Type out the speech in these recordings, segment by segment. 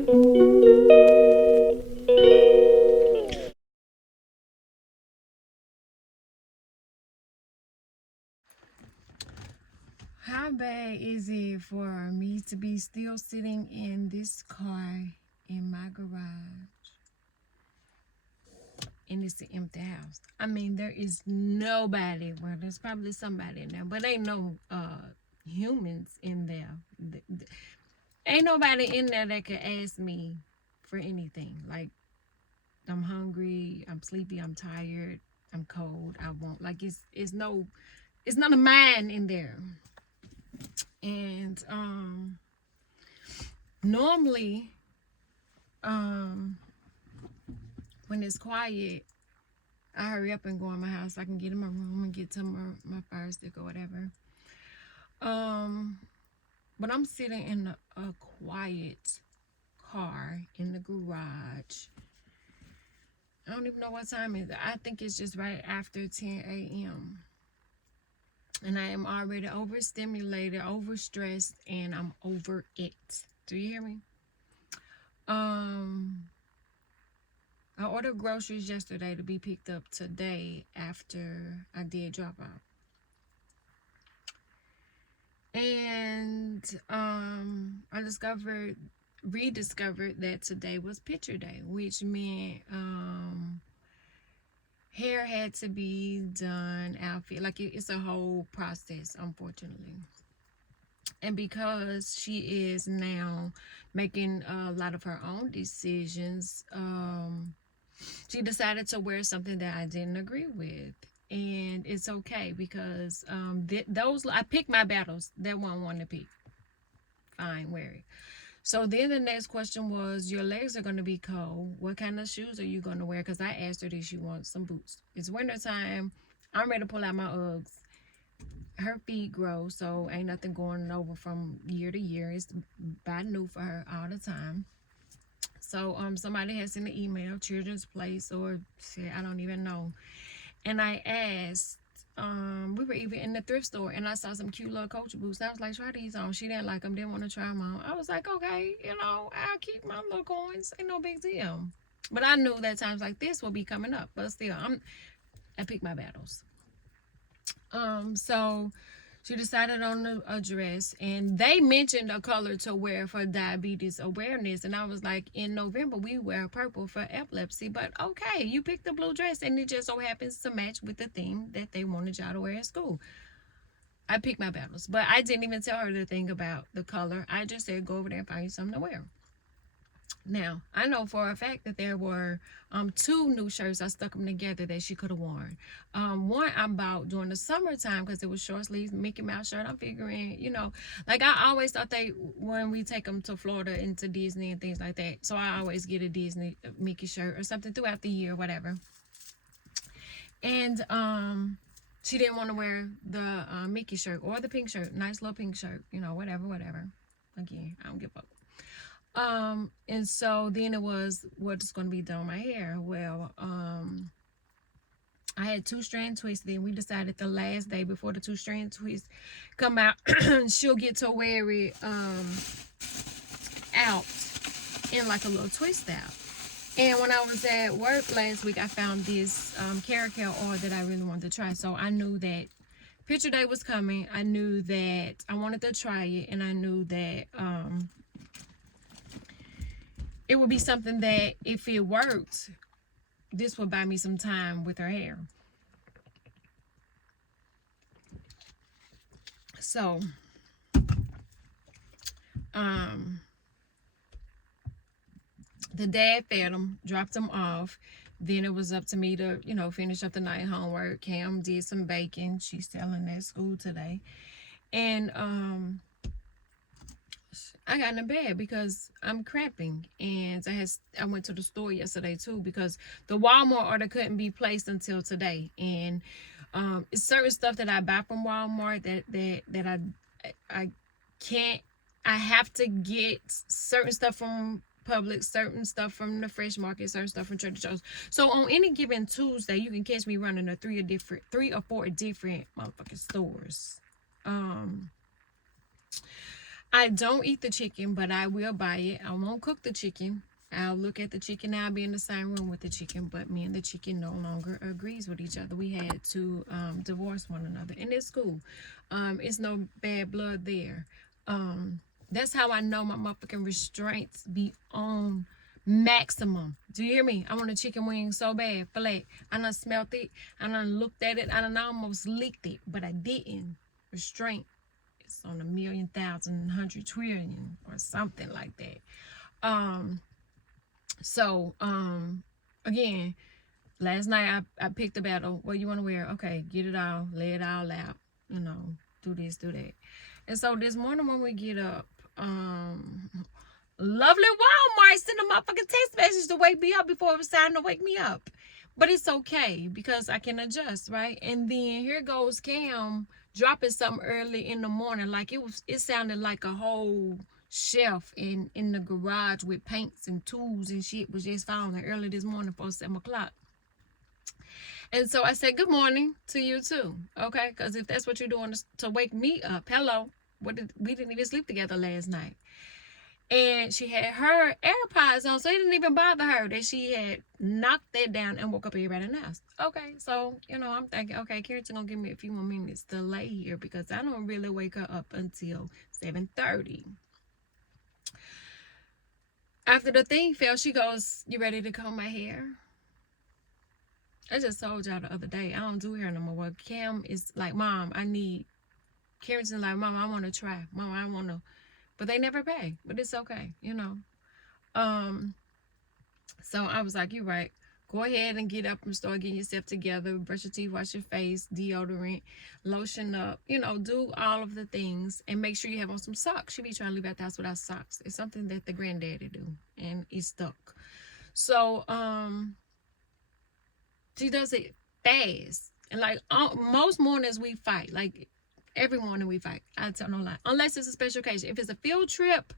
How bad is it for me to be still sitting in this car in my garage and it's an empty house? I mean, there is nobody. Well, there's probably somebody in there, but ain't no humans in there. Ain't nobody in there that could ask me for anything. Like, I'm hungry, I'm sleepy, I'm tired, I'm cold, I won't. Like, it's not a mind in there. And normally, when it's quiet, I hurry up and go in my house so I can get in my room and get to my fire stick or whatever. But I'm sitting in a quiet car in the garage. I don't even know what time it is. I think it's just right after 10 a.m. And I am already overstimulated, overstressed, and I'm over it. Do you hear me? I ordered groceries yesterday to be picked up today after I did drop out. And I rediscovered that today was picture day, which meant hair had to be done, outfit, like it's a whole process, unfortunately. And because she is now making a lot of her own decisions, she decided to wear something that I didn't agree with. And it's okay because those I pick my battles. That one wanted to pick. Fine, wear it. So then the next question was, your legs are going to be cold. What kind of shoes are you going to wear? Because I asked her that she wants some boots. It's winter time. I'm ready to pull out my Uggs. Her feet grow, so ain't nothing going over from year to year. It's by new for her all the time. So somebody has sent an email, Children's Place or shit, I don't even know. And I asked, we were even in the thrift store and I saw some cute little Coach boots. I was like, try these on. She didn't like them, didn't want to try them on. I was like, okay, I'll keep my little coins. Ain't no big deal. But I knew that times like this will be coming up. But still, I pick my battles. So she decided on a dress, and they mentioned a color to wear for diabetes awareness. And I was like, in November, we wear purple for epilepsy. But okay, you picked the blue dress, and it just so happens to match with the theme that they wanted y'all to wear at school. I picked my battles, but I didn't even tell her the thing about the color. I just said, go over there and find you something to wear. Now, I know for a fact that there were 2 new shirts. I stuck them together that she could have worn. One I bought during the summertime because it was short sleeves Mickey Mouse shirt. I'm figuring, like I always thought when we take them to Florida and to Disney and things like that. So I always get a Disney Mickey shirt or something throughout the year, whatever. And she didn't want to wear the Mickey shirt or the pink shirt. Nice little pink shirt, whatever. Again, I don't give a fuck. And so then it was, what's going to be done with my hair? Well, I had 2-strand twists. Then we decided the last day before the 2-strand twists come out, she'll get to wear it out in like a little twist out. And when I was at work last week, I found this Caracal oil that I really wanted to try. So I knew that picture day was coming. I knew that I wanted to try it, and I knew that it would be something that if it worked, this would buy me some time with her hair. So, the dad fed them, dropped them off. Then it was up to me to, finish up the night homework. Cam did some baking. She's selling at school today. And I got in bed because I'm cramping, and I went to the store yesterday too because the Walmart order couldn't be placed until today. And it's certain stuff that I buy from Walmart that I can't. I have to get certain stuff from Publix, certain stuff from the Fresh Market, certain stuff from Trader Joe's. So on any given Tuesday, you can catch me running 3 or 4 different motherfucking stores. I don't eat the chicken, but I will buy it. I won't cook the chicken. I'll look at the chicken. I'll be in the same room with the chicken, but me and the chicken no longer agrees with each other. We had to divorce one another, and it's cool. It's no bad blood there. That's how I know my motherfucking restraints be on maximum. Do you hear me? I want a chicken wing so bad, flat. I done smelt it. I done looked at it. I done almost licked it, but I didn't. Restraint is on a million, thousand, hundred, trillion, or something like that. So again, last night I picked a battle. What you want to wear? Okay, get it all, lay it all out. You know, do this, do that. And so this morning when we get up, lovely Walmart sent a motherfucking text message to wake me up before it was time to wake me up. But it's okay because I can adjust, right? And then here goes Cam dropping something early in the morning. Like it sounded like a whole shelf in the garage with paints and tools and shit was just falling early this morning for 7 o'clock. And so I said, good morning to you too. Okay. Because if that's what you're doing to wake me up, hello. We didn't even sleep together last night. And she had her AirPods on, so it didn't even bother her that she had knocked that down and woke up everybody in the house. Okay, so, you know, I'm thinking, okay, Carrington gonna give me a few more minutes to lay here because I don't really wake her up until 7:30. After the thing fell, she goes, you ready to comb my hair? I just told y'all the other day, I don't do hair no more. Well, Cam is like, Mom, Carrington's like, Mom, I want to try. Mom, I want to. But they never pay. But it's okay, you know. So I was like, you're right. Go ahead and get up and start getting yourself together. Brush your teeth, wash your face, deodorant, lotion up. You know, do all of the things. And make sure you have on some socks. She be trying to leave out the house without socks. It's something that the granddaddy do. And it's stuck. So, she does it fast. And like, most mornings we fight. Like, every morning we fight. I tell no lie. Unless it's a special occasion. If it's a field trip,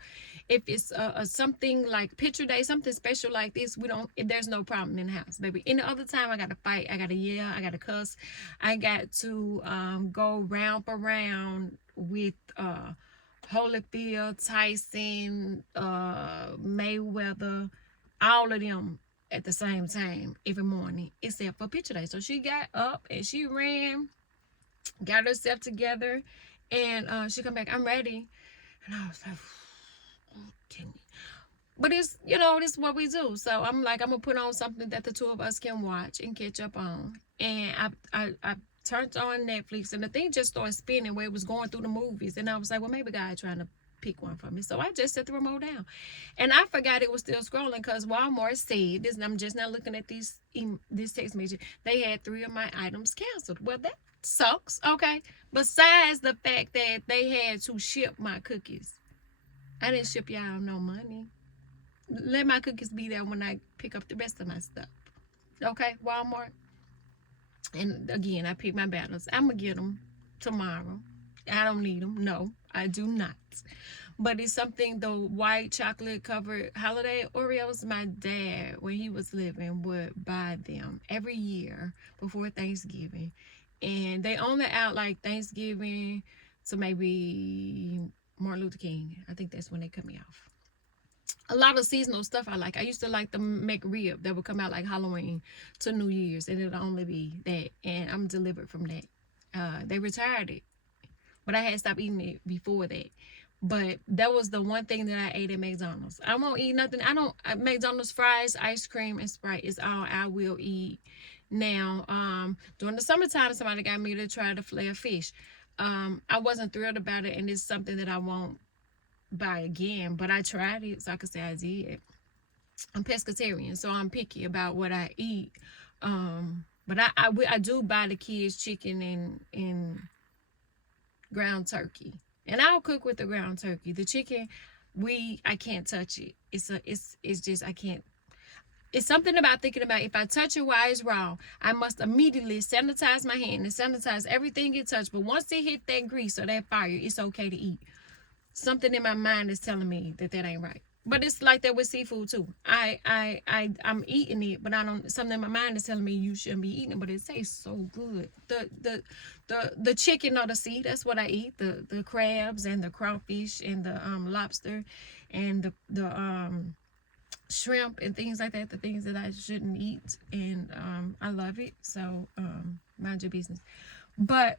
if it's something like picture day, something special like this, there's no problem in the house, baby. Any other time, I got to fight. I got to yell. I got to cuss. I got to go round for round with Holyfield, Tyson, Mayweather, all of them at the same time every morning, except for picture day. So she got up and she ran, got herself together, and she come back, I'm ready. And I was like, oh, damn it. But it's, you know, this is what we do. So I'm like, I'm gonna put on something that the two of us can watch and catch up on. And I turned on Netflix, and the thing just started spinning where it was going through the movies. And I was like, well, maybe God trying to pick one for me. So I just set the remote down, and I forgot it was still scrolling because Walmart said this. And I'm just now looking at this text message. They had 3 of my items canceled. Well, that sucks. Okay. Besides the fact that they had to ship my cookies, I didn't ship y'all no money. Let my cookies be there when I pick up the rest of my stuff. Okay, Walmart. And again, I pick my battles. I'm gonna get them tomorrow. I don't need them. No, I do not. But it's something, the white chocolate covered holiday Oreos, my dad, when he was living, would buy them every year before Thanksgiving. And they only out like Thanksgiving to maybe Martin Luther King. I think that's when they cut me off. A lot of seasonal stuff I like. I used to like the McRib that would come out like Halloween to New Year's, and it'll only be that. And I'm delivered from that. They retired it, but I had stopped eating it before that. But that was the one thing that I ate at McDonald's. I won't eat nothing. McDonald's fries, ice cream, and Sprite is all I will eat. Now, during the summertime, somebody got me to try the flare fish. I wasn't thrilled about it, and it's something that I won't buy again, but I tried it, so I could say I did. I'm pescatarian, so I'm picky about what I eat. But I do buy the kids chicken and ground turkey, and I'll cook with the ground turkey. The chicken, I can't touch it. It's just I can't. It's something about thinking about if I touch it while it's raw, I must immediately sanitize my hand and sanitize everything it touched. But once it hit that grease or that fire, it's okay to eat. Something in my mind is telling me that ain't right. But it's like that with seafood too. I'm eating it, but I don't. Something in my mind is telling me you shouldn't be eating it, but it tastes so good. The chicken or the sea. That's what I eat. The crabs and the crawfish and the lobster, and the shrimp and things like that. The things that I shouldn't eat, and I love it. So mind your business. But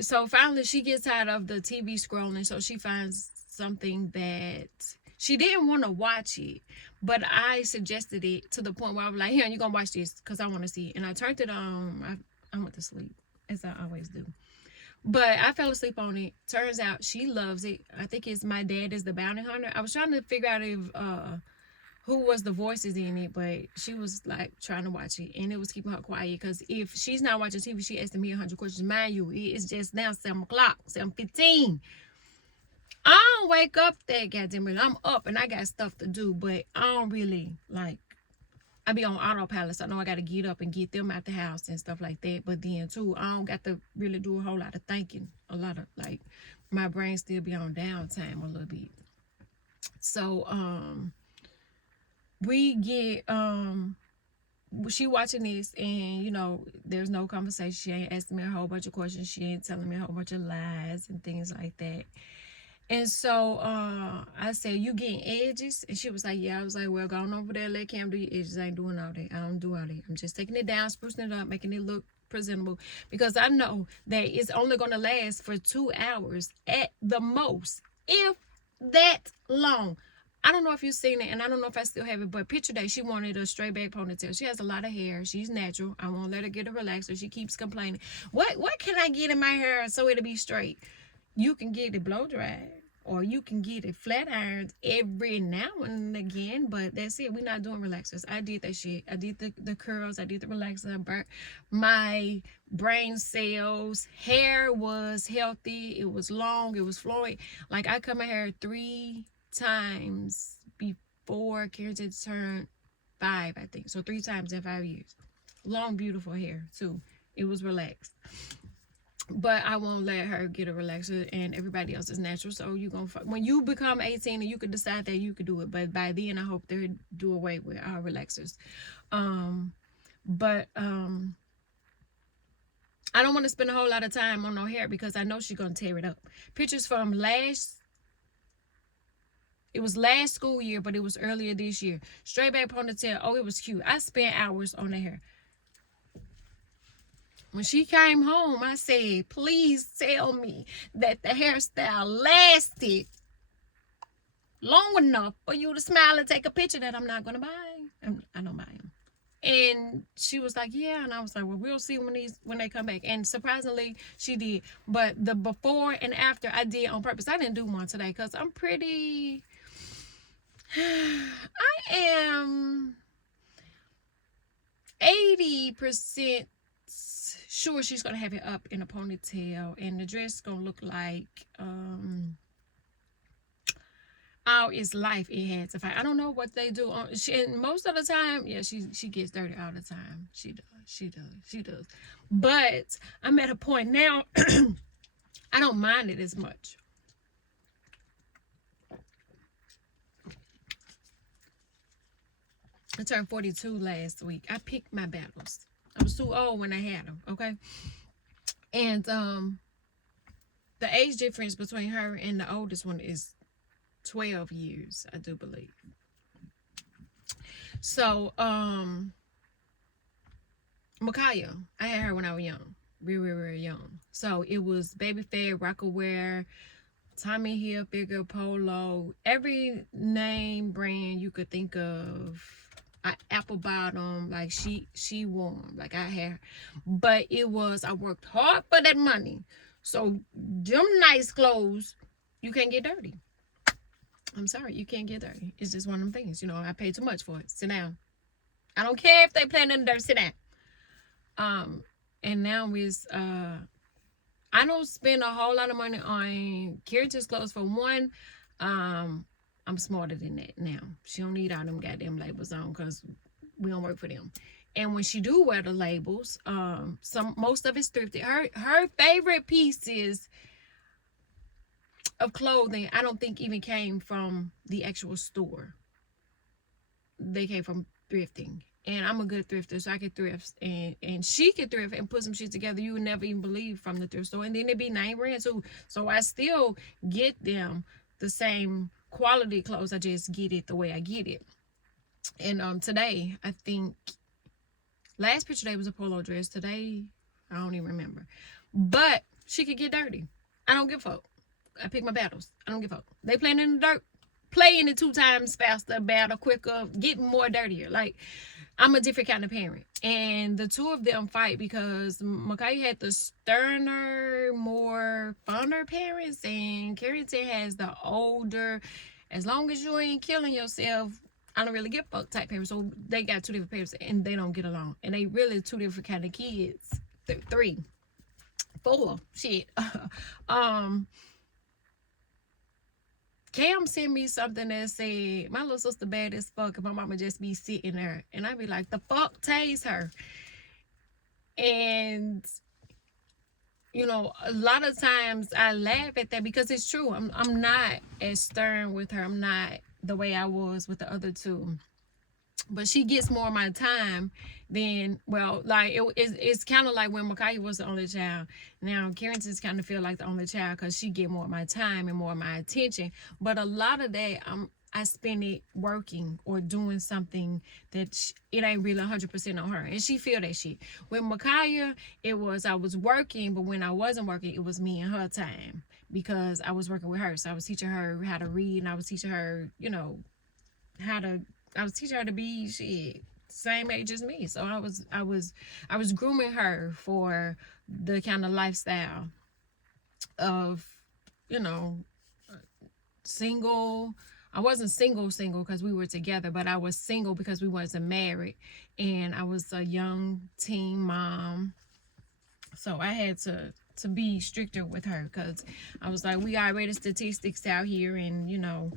so finally she gets tired of the TV scrolling, so she finds something that she didn't want to watch it, but I suggested it to the point where I was like, here, you're gonna watch this because I want to see it. And I turned it on. I went to sleep, as I always do, but I fell asleep on it. Turns out she loves it. I think it's My Dad is the Bounty Hunter. I was trying to figure out if who was the voices in it, but she was like trying to watch it, and it was keeping her quiet because if she's not watching TV, she asking me 100 questions. Mind you, it's just now 7 o'clock, 7:15. I don't wake up that goddamn minute. I'm up and I got stuff to do, but I don't really like. I be on autopilot, so I know I got to get up and get them out the house and stuff like that. But then too, I don't got to really do a whole lot of thinking. A lot of like, my brain still be on downtime a little bit. So we get she watching this, and you know there's no conversation. She ain't asking me a whole bunch of questions. She ain't telling me a whole bunch of lies and things like that. And so I said, you getting edges? And she was like, yeah. I was like, well, go on over there, let Cam do your edges. I ain't doing all that. I don't do all that. I'm just taking it down, sprucing it up, making it look presentable, because I know that it's only going to last for 2 hours at the most, if that long. I don't know if you've seen it, and I don't know if I still have it, but picture day, she wanted a straight back ponytail. She has a lot of hair. She's natural. I won't let her get a relaxer. She keeps complaining. What can I get in my hair so it'll be straight? You can get it blow dried, or you can get it flat ironed every now and again, but that's it. We're not doing relaxers. I did that shit. I did the curls. I did the relaxer. I burnt my brain cells. Hair was healthy. It was long. It was flowing. Like, I cut my hair 3 times before Karen turned 5, I think. So 3 times in 5 years. Long, beautiful hair too. It was relaxed. But I won't let her get a relaxer, and everybody else is natural. So you gonna when you become 18 and you could decide that, you could do it. But by then I hope they do away with our relaxers. But I don't want to spend a whole lot of time on no hair because I know she's gonna tear it up. Pictures from it was last school year, but it was earlier this year. Straight back ponytail. Oh, it was cute. I spent hours on the hair. When she came home, I said, please tell me that the hairstyle lasted long enough for you to smile and take a picture that I'm not going to buy. I don't buy them. And she was like, yeah. And I was like, well, we'll see when they come back. And surprisingly, she did. But the before and after, I did on purpose. I didn't do one today because I'm pretty... I am 80% sure she's gonna have it up in a ponytail, and the dress is gonna look like all its life it had to fight. I don't know what they do on and most of the time, yeah, she gets dirty all the time. She does. But I'm at a point now I don't mind it as much. I turned 42 last week. I picked my battles. I was too old when I had them, okay? And the age difference between her and the oldest one is 12 years, I do believe. So, Micaiah, I had her when I was young. Real young. So, it was Baby Fat, Rockaware, Tommy Hilfiger, Polo, every name brand you could think of. Apple bottom, like she warm, like I had, but it was, I worked hard for that money, so them nice clothes, you can't get dirty. I'm sorry, you can't get dirty. It's just one of them things, you know. I paid too much for it. Sit down. I don't care if they playing in the dirt. Sit down. And now is I don't spend a whole lot of money on Keratin's clothes. For one, I'm smarter than that now. She don't need all them goddamn labels on because we don't work for them. And when she do wear the labels, most of it's thrifted. Her favorite pieces of clothing, I don't think even came from the actual store. They came from thrifting. And I'm a good thrifter, so I can thrift, and she can thrift and put some shit together you would never even believe from the thrift store. And then it be name brand too. So I still get them the same quality clothes. I just get it the way I get it. And today, I think last picture day was a polo dress. Today, I don't even remember. But she could get dirty. I don't give a fuck. I pick my battles. I don't give a fuck. They playing in the dirt. Playing it 2 times faster, better, quicker, getting more dirtier. Like, I'm a different kind of parent. And the two of them fight because Makai had the sterner, more funner parents, and Carrington has the older, as long as you ain't killing yourself, I don't really give a fuck type parents. So they got 2 different parents and they don't get along. And they really 2 different kind of kids. 3, 4, shit. Cam sent me something that said, my little sister bad as fuck, and my mama just be sitting there. And I be like, the fuck tase her. And, you know, a lot of times I laugh at that because it's true. I'm not as stern with her. I'm not the way I was with the other 2. But she gets more of my time than, well, like, it's kind of like when Makai was the only child. Now, Carrington's kind of feel like the only child because she get more of my time and more of my attention. But a lot of that, I spend it working or doing something that it ain't really 100% on her. And she feel that shit. With Micaiah, it was I was working, but when I wasn't working, it was me and her time because I was working with her. So I was teaching her how to read, and I was teaching her, you know, I was teaching her to be shit same age as me. So I was grooming her for the kind of lifestyle of, you know, single. I wasn't single because we were together, but I was single because we wasn't married, and I was a young teen mom. So I had to be stricter with her because I was like, we already statistics out here, and you know,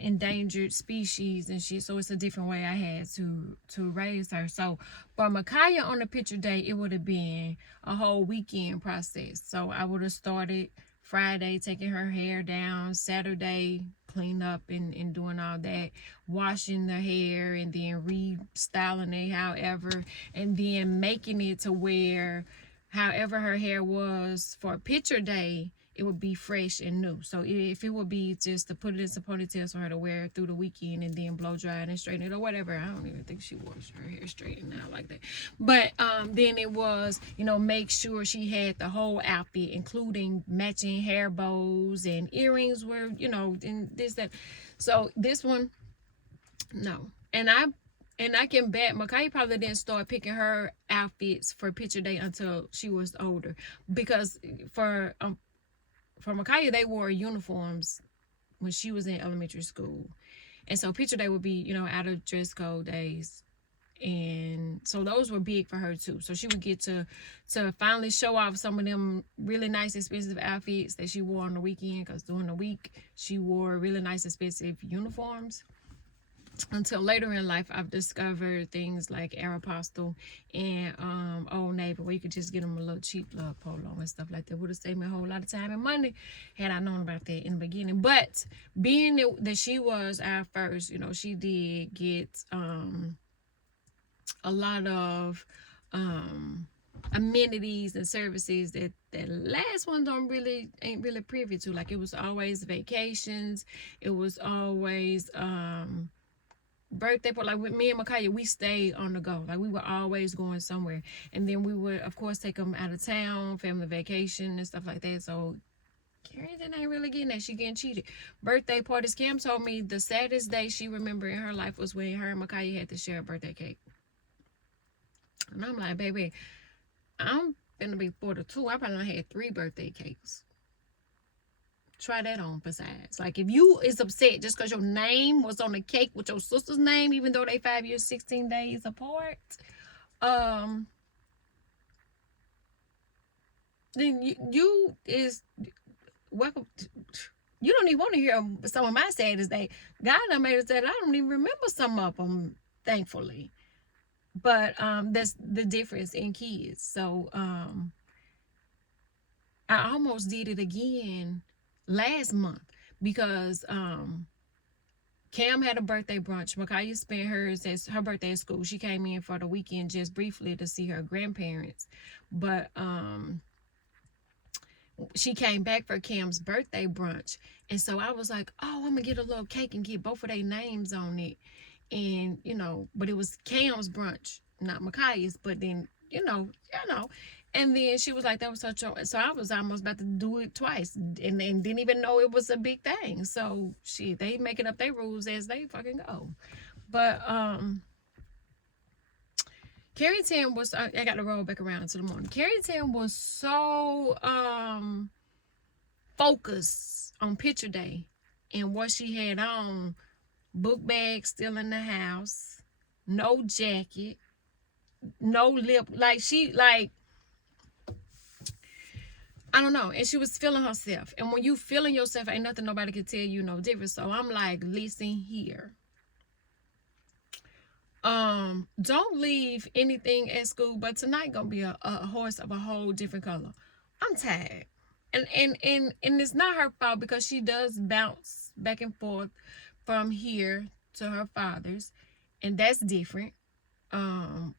endangered species and shit. So it's a different way I had to raise her. So for Micaiah on the picture day, it would have been a whole weekend process. So I would have started Friday taking her hair down, Saturday clean up and doing all that, washing the hair and then restyling it however, and then making it to where however her hair was for picture day, it would be fresh and new. So if it would be just to put it in some ponytails for her to wear it through the weekend and then blow dry it and straighten it or whatever. I don't even think she washed her hair straightened out like that. But then it was, you know, make sure she had the whole outfit, including matching hair bows and earrings were, you know, and this, that. So this one, no. And I can bet Makai probably didn't start picking her outfits for picture day until she was older. Because for Micaiah, they wore uniforms when she was in elementary school. And so picture day would be, you know, out of dress code days. And so those were big for her too. So she would get to finally show off some of them really nice, expensive outfits that she wore on the weekend. Because during the week, she wore really nice, expensive uniforms. Until later in life, I've discovered things like Aeropostale and Old Navy, where you could just get them a little cheap little polo and stuff like that. Would have saved me a whole lot of time and money had I known about that in the beginning. But being that she was our first, you know, she did get a lot of amenities and services that last one ain't really privy to. Like, it was always vacations. It was always birthday party. Like with me and Micaiah, we stayed on the go. Like, we were always going somewhere, and then we would of course take them out of town, family vacation and stuff like that. So Carrington ain't really getting that. She getting cheated. Birthday parties. Cam told me the saddest day she remembered in her life was when her and Micaiah had to share a birthday cake. And I'm like, baby, I'm gonna be 42. I probably had 3 birthday cakes. Try that on besides. Like, if you is upset just because your name was on the cake with your sister's name, even though they 5 years, 16 days apart, then you is welcome. You don't even want to hear some of my saddest day. God done made it that I don't even remember some of them, thankfully. But that's the difference in kids. So I almost did it again last month because Cam had a birthday brunch. Micaiah spent her birthday at school. She came in for the weekend just briefly to see her grandparents. But she came back for Cam's birthday brunch. And so I was like, oh, I'm gonna get a little cake and get both of their names on it. And, but it was Cam's brunch, not Micaiah's. But then, And then she was like, that was such a, so I was almost about to do it twice and didn't even know it was a big thing. So they making up their rules as they fucking go. But Carrington was, I got to roll back around to the morning. Carrington was so focused on picture day and what she had on. Book bag still in the house, no jacket, no lip, I don't know. And she was feeling herself. And when you feeling yourself, ain't nothing nobody can tell you no different. So I'm like, listen here. Don't leave anything at school, but tonight gonna be a horse of a whole different color. I'm tired. And it's not her fault because she does bounce back and forth from here to her father's, and that's different. I've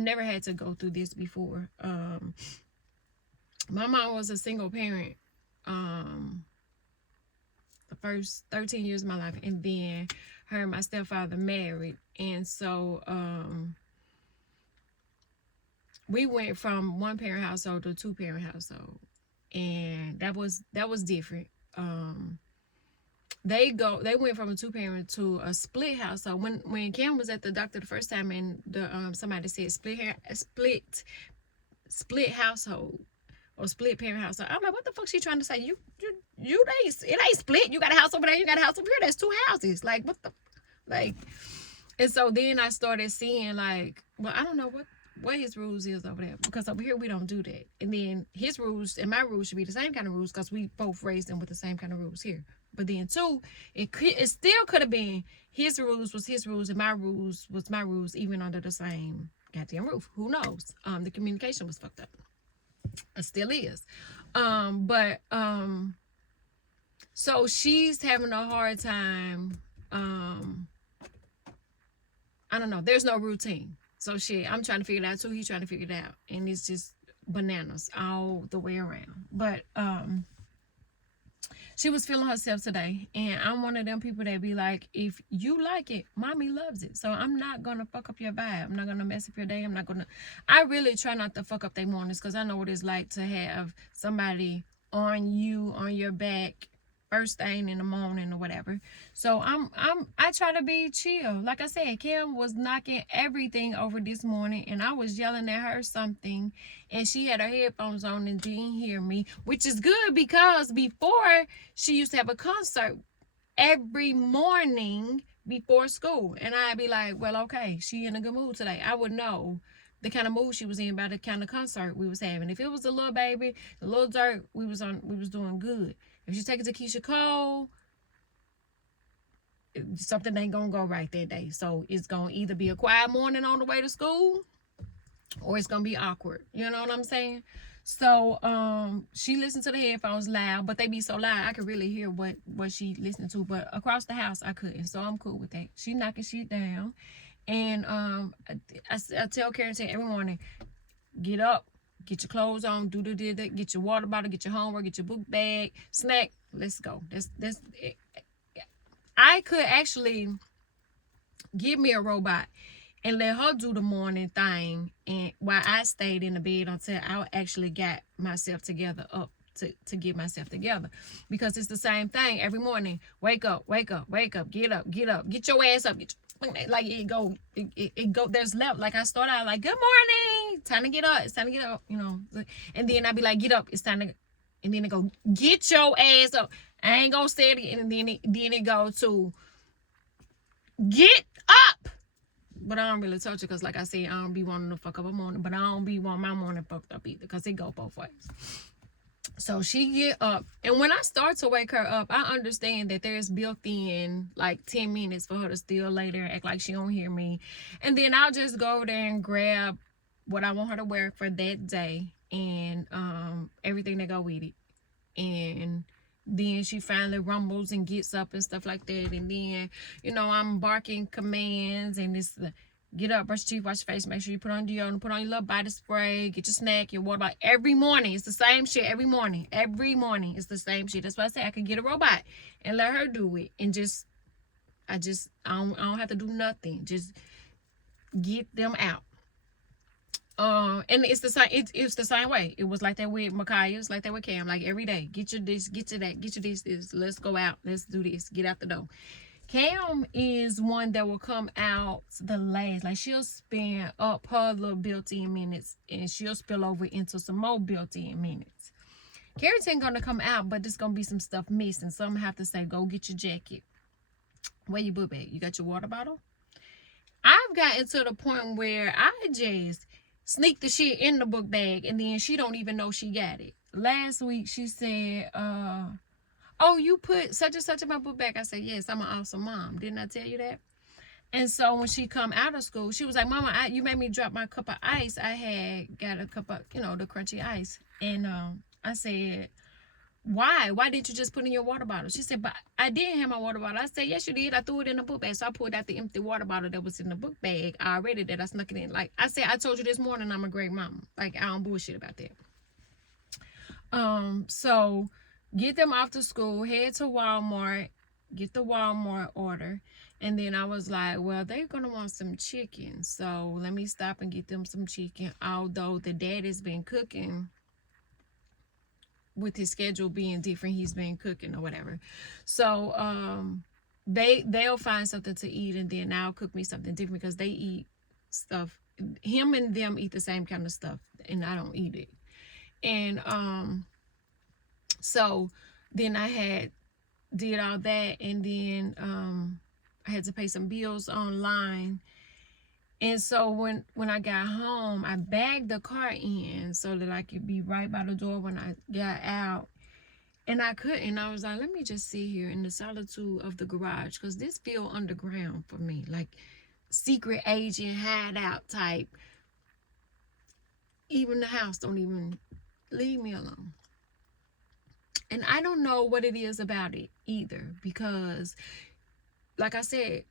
never had to go through this before. My mom was a single parent the first 13 years of my life, and then her and my stepfather married. And so we went from one parent household to a two parent household, and that was different. They went from a two parent to a split household. When Cam was at the doctor the first time, and somebody said split household or split parent household, I'm like, what the fuck she trying to say? It ain't split. You got a house over there, you got a house over here. There's two houses. Like, what the, like. And so then I started seeing, like, well, I don't know what his rules is over there, because over here we don't do that. And then his rules and my rules should be the same kind of rules because we both raised them with the same kind of rules here. But then too, it still could have been his rules was his rules and my rules was my rules, even under the same goddamn roof. Who knows? The communication was fucked up. It still is. So she's having a hard time. I don't know. There's no routine. So I'm trying to figure it out too. He's trying to figure it out. And it's just bananas all the way around. But she was feeling herself today. And I'm one of them people that be like, if you like it, mommy loves it. So I'm not going to fuck up your vibe. I'm not going to mess up your day. I really try not to fuck up their mornings because I know what it's like to have somebody on your back first thing in the morning or whatever. So I try to be chill. Like I said, Kim was knocking everything over this morning, and I was yelling at her something, and she had her headphones on and didn't hear me, which is good because before she used to have a concert every morning before school, and I'd be like, well, okay, she in a good mood today. I would know the kind of mood she was in by the kind of concert we was having. If it was a little baby, the little dirt, we was doing good. If you take it to Keisha Cole, something ain't gonna go right that day. So it's gonna either be a quiet morning on the way to school, or it's gonna be awkward. You know what I'm saying? So she listened to the headphones loud, but they be so loud I could really hear what she listened to. But across the house I couldn't. So I'm cool with that. She knocking shit down, and I tell Karen every morning, get up, get your clothes on, get your water bottle, get your homework, get your book bag, snack. Let's go. That's it. I could actually give me a robot and let her do the morning thing, and while I stayed in the bed until I actually got myself together up to get myself together, because it's the same thing every morning. Wake up, get up, get your ass up, like it go. There's left. Like I start out like, good morning, time to get up. It's time to get up, and then I be like, get up. It's time to, and then it go, get your ass up. I ain't gonna say it, and then it go to get up. But I don't really touch it because, like I said, I don't be wanting to fuck up a morning, but I don't be wanting my morning fucked up either because it go both ways. So she get up, and when I start to wake her up, I understand that there's built in like 10 minutes for her to still lay there and act like she don't hear me, and then I'll just go over there and grab what I want her to wear for that day and everything that go with it. And then she finally rumbles and gets up and stuff like that. And then, you know, I'm barking commands, and it's the get up, brush your teeth, wash your face, make sure you put on deodorant, put on your little body spray, get your snack, your water bottle. Every morning, it's the same shit. Every morning it's the same shit. That's why I say I could get a robot and let her do it, and I don't have to do nothing. Just get them out. And it's the same. It's the same way. It was like that with Micaiah. It's like that with Cam. Like every day, get your this, get your that, get your this. Let's go out. Let's do this. Get out the door. Cam is one that will come out the last. Like she'll spend up her little built-in minutes, and she'll spill over into some more built-in minutes. Carrington gonna come out, but there's gonna be some stuff missing. So I'm gonna have to say, go get your jacket. Where your book bag? You got your water bottle? I've gotten to the point where I just sneak the shit in the book bag, and then she don't even know she got it. Last week she said, oh, you put such and such in my book bag. I said, yes, I'm an awesome mom. Didn't I tell you that? And so when she come out of school, she was like, Mama, you made me drop my cup of ice. I had got a cup of, you know, the crunchy ice. And I said, why didn't you just put in your water bottle? She said, but I didn't have my water bottle. I said, yes, you did. I threw it in the book bag. So I pulled out the empty water bottle that was in the book bag already that I snuck it in. Like I said, I told you this morning I'm a great mom. Like I don't bullshit about that. So get them off to school, head to Walmart, get the Walmart order. And then I was like, well, they're going to want some chicken. So let me stop and get them some chicken. Although the daddy's been cooking, with his schedule being different, he's been cooking or whatever. So they'll find something to eat, and then I'll cook me something different because they eat stuff. Him and them eat the same kind of stuff, and I don't eat it. And so then I did all that, and then I had to pay some bills online. And so when I got home, I bagged the car in so that I could be right by the door when I got out. And I couldn't. I was like, let me just sit here in the solitude of the garage, because this feel underground for me, like secret agent hideout type. Even the house don't even leave me alone. And I don't know what it is about it either, because like I said,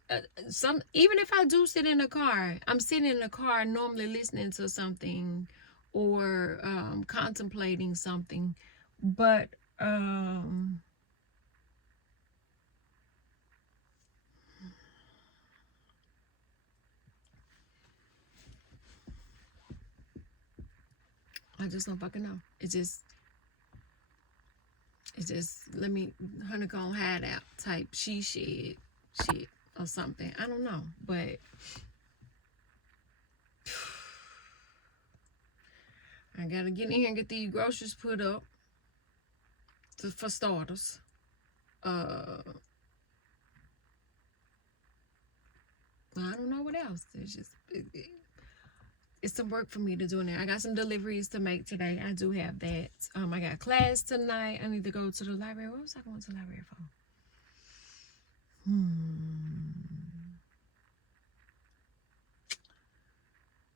even if I do sit in a car, I'm sitting in a car normally listening to something or contemplating something. But I just don't fucking know. It just let me honeycomb hideout type she shit or something. I don't know, but I gotta get in here and get these groceries put up for starters. I don't know what else. It's just it's some work for me to do now. I got some deliveries to make today. I do have that. I got class tonight. I need to go to the library. What was I going to the library for?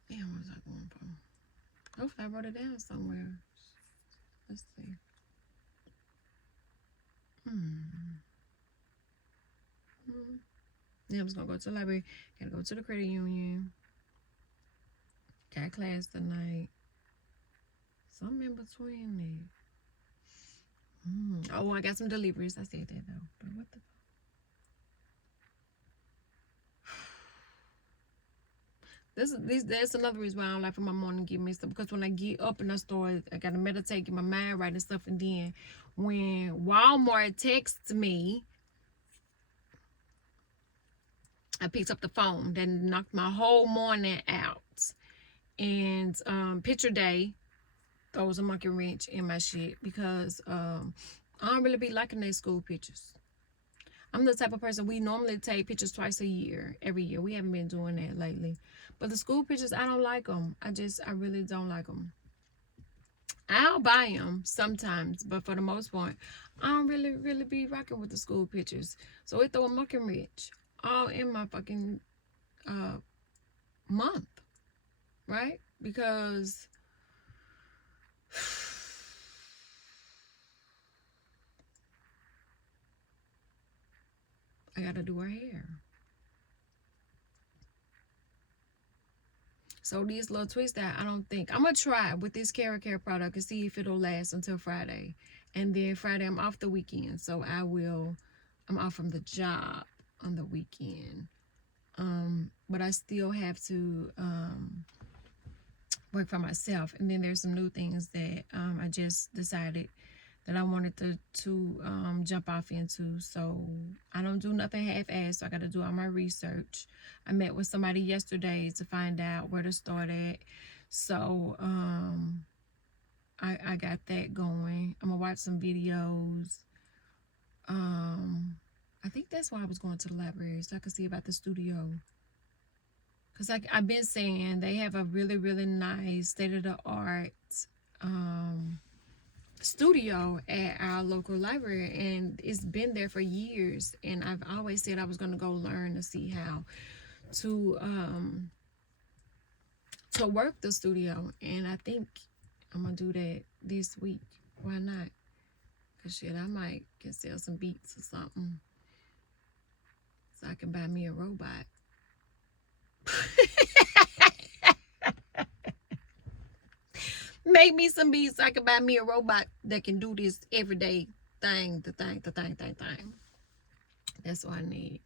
Yeah, what was I going for? Hopefully I wrote it down somewhere. Let's see. Yeah, I'm just gonna go to the library. Gotta go to the credit union. Got class tonight. Something in between there. Oh, I got some deliveries. I said that though. But what the That's another reason why I don't like for my morning to get mixed up, because when I get up and I gotta meditate, get my mind right and stuff, and then when Walmart texts me, I picked up the phone. That knocked my whole morning out. And picture day throws a monkey wrench in my shit, because I don't really be liking their school pictures. I'm the type of person, we normally take pictures twice a year, every year. We haven't been doing that lately. But the school pictures, I don't like them. I really don't like them. I'll buy them sometimes, but for the most part, I don't really be rocking with the school pictures. So it throw a monkey wrench all in my fucking month, right? Because I gotta do her hair. So these little twists that I don't think I'm gonna try with this Care product and see if it'll last until Friday. And then Friday I'm off the weekend, so I'm off from the job on the weekend. But I still have to work for myself. And then there's some new things that I just decided that I wanted to jump off into. So I don't do nothing half-assed, so I got to do all my research. I met with somebody yesterday to find out where to start at. So I got that going. I'm going to watch some videos. I think that's why I was going to the library, so I could see about the studio. Because I've been saying they have a really, really nice state-of-the-art studio at our local library, and it's been there for years. And I've always said I was going to go learn to see how to work the studio. And I think I'm going to do that this week. Why not? Because shit, I might can sell some beats or something so I can buy me a robot. Make me some beats so I can buy me a robot that can do this everyday thing. That's what I need.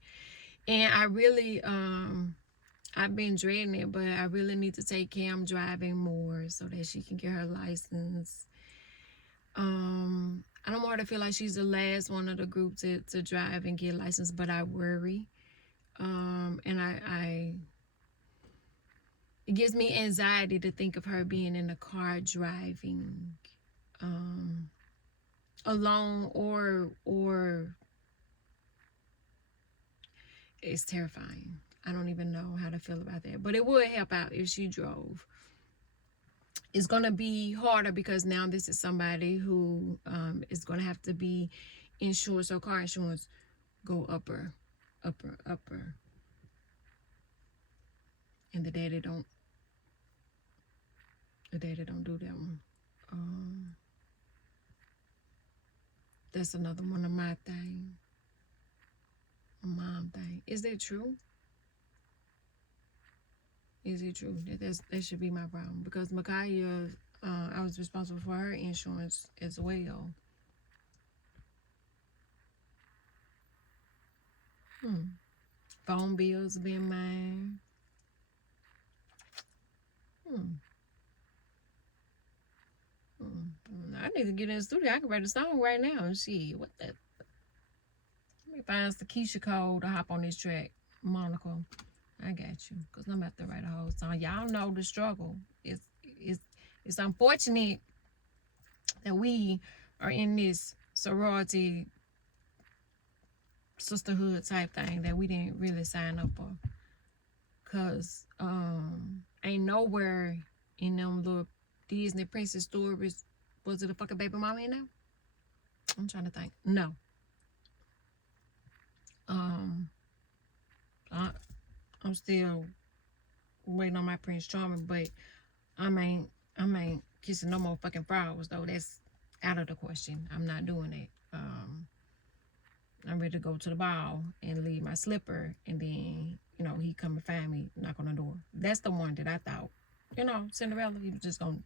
And I really I've been dreading it, but I really need to take Cam driving more so that she can get her license. I don't want her to feel like she's the last one of the group to drive and get licensed, but I worry. And I it gives me anxiety to think of her being in the car driving alone, or it's terrifying. I don't even know how to feel about that, but it would help out if she drove. It's going to be harder because now this is somebody who is going to have to be insured, so car insurance go upper. And the daddy don't do that one. That's another one of my thing. A mom thing. Is that true? Is it true? That should be my problem. Because Micaiah, I was responsible for her insurance as well. Phone bills being mine. I need to get in the studio. I can write a song right now and see what that. Let me find Keisha Cole to hop on this track. Monica, I got you. Cause I'm about to write a whole song. Y'all know the struggle. It's unfortunate that we are in this sorority sisterhood type thing that we didn't really sign up for. Cause ain't nowhere in them little Disney princess stories was it a fucking baby mama in there? I'm trying to think. No. I'm still waiting on my Prince Charming, but I ain't kissing no more fucking flowers though. That's out of the question. I'm not doing it. I'm ready to go to the ball and leave my slipper, and then he come and find me, knock on the door. That's the one that I thought, Cinderella. He was just gonna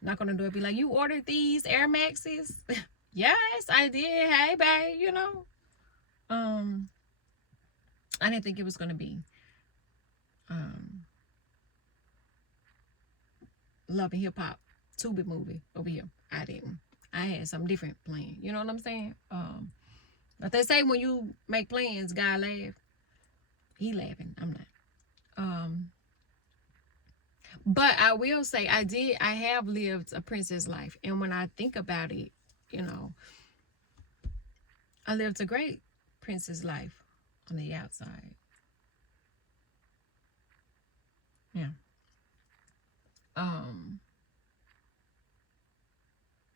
knock on the door, be like, "You ordered these Air Maxes?" Yes, I did. Hey, babe. I didn't think it was gonna be Love and Hip Hop Tubi movie over here. I didn't. I had something different planned. You know what I'm saying? But they say when you make plans, God laugh. He laughing. I'm not. But I will say I have lived a princess life. And when I think about it, I lived a great princess life on the outside. Yeah.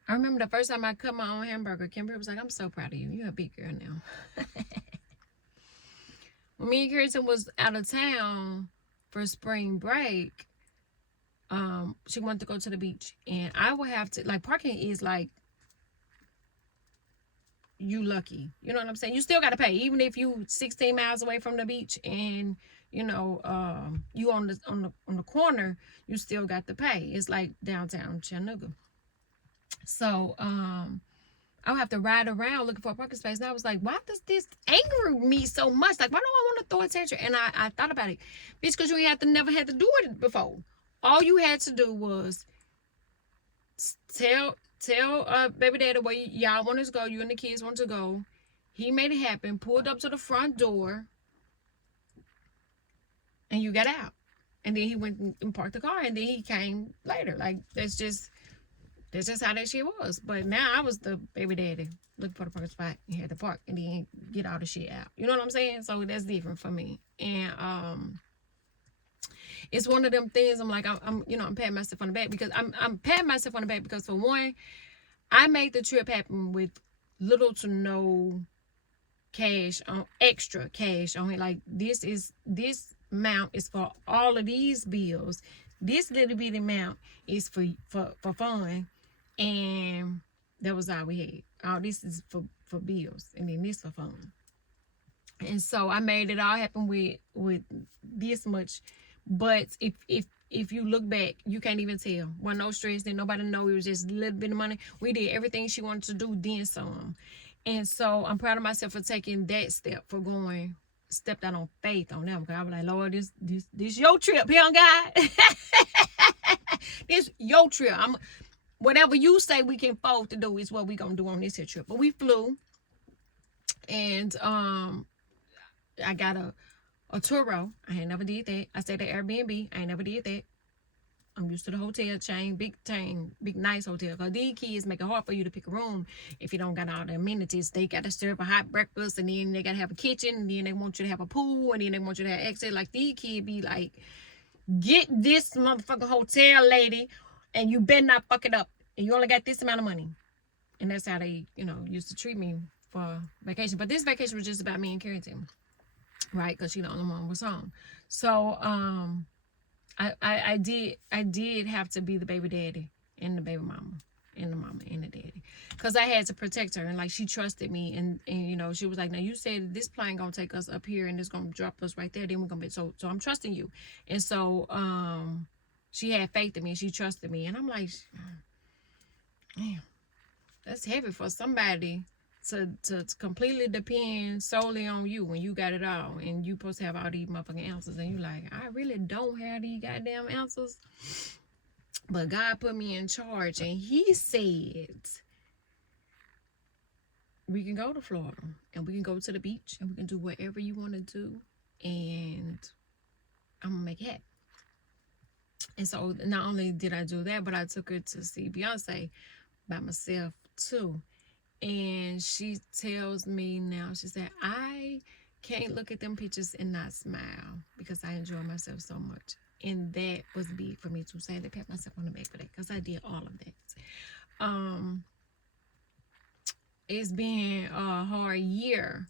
I remember the first time I cut my own hamburger, Kimberly was like, "I'm so proud of you. You're a big girl now." When me and Kirsten was out of town for spring break, she wanted to go to the beach, and I would have to, like, parking is like you lucky. You know what I'm saying? You still got to pay, even if you 16 miles away from the beach and you on the corner, you still got to pay. It's like downtown Chattanooga. So I would have to ride around looking for a parking space. And I was like, why does this anger me so much? Like, why do I want to throw a tantrum? And I thought about it. Bitch, because you never had to do it before. All you had to do was tell baby daddy where y'all want to go. You and the kids want to go. He made it happen, pulled up to the front door, and you got out. And then he went and parked the car, and then he came later. Like, that's just how that shit was. But now I was the baby daddy looking for the parking spot and had to park and then get all the shit out. You know what I'm saying? So that's different for me. And it's one of them things. I'm like, I'm patting myself on the back because I'm patting myself on the back because, for one, I made the trip happen with little to no extra cash on it. Like, this amount is for all of these bills. This little bitty amount is for fun, and that was all we had. All this is for bills, and then this for fun. And so I made it all happen with this much. But if you look back, you can't even tell. Wasn't no stress. Didn't nobody know. It was just a little bit of money. We did everything she wanted to do, then some. And so I'm proud of myself for taking that step, for stepped out on faith on them. Because I was like, Lord, this your trip here, God. This your trip. Whatever you say we can afford to do is what we gonna do on this here trip. But we flew, and I got a Turo. I ain't never did that. I stayed at Airbnb. I ain't never did that. I'm used to the hotel chain, big nice hotel. Because these kids make it hard for you to pick a room if you don't got all the amenities. They got to serve a hot breakfast, and then they got to have a kitchen, and then they want you to have a pool, and then they want you to have access. Like, these kids be like, get this motherfucking hotel, lady, and you better not fuck it up. And you only got this amount of money. And that's how they, used to treat me for vacation. But this vacation was just about me and Carrington, right? Because she the only one was home. So, I did have to be the baby daddy and the baby mama and the mama and the daddy, because I had to protect her, and like, she trusted me, and she was like, now you said this plane gonna take us up here and it's gonna drop us right there, then we're gonna be so I'm trusting you. And so she had faith in me, and she trusted me, and I'm like, damn, that's heavy for somebody to completely depend solely on you when you got it all, and you supposed to have all these motherfucking answers, and you like, I really don't have these goddamn answers, but God put me in charge, and he said we can go to Florida, and we can go to the beach, and we can do whatever you want to do, and I'm gonna make it happen. And so not only did I do that, but I took her to see Beyonce by myself too. And she tells me now, she said, I can't look at them pictures and not smile because I enjoy myself so much. And that was big for me to say, to pat myself on the back for that, because I did all of that. It's been a hard year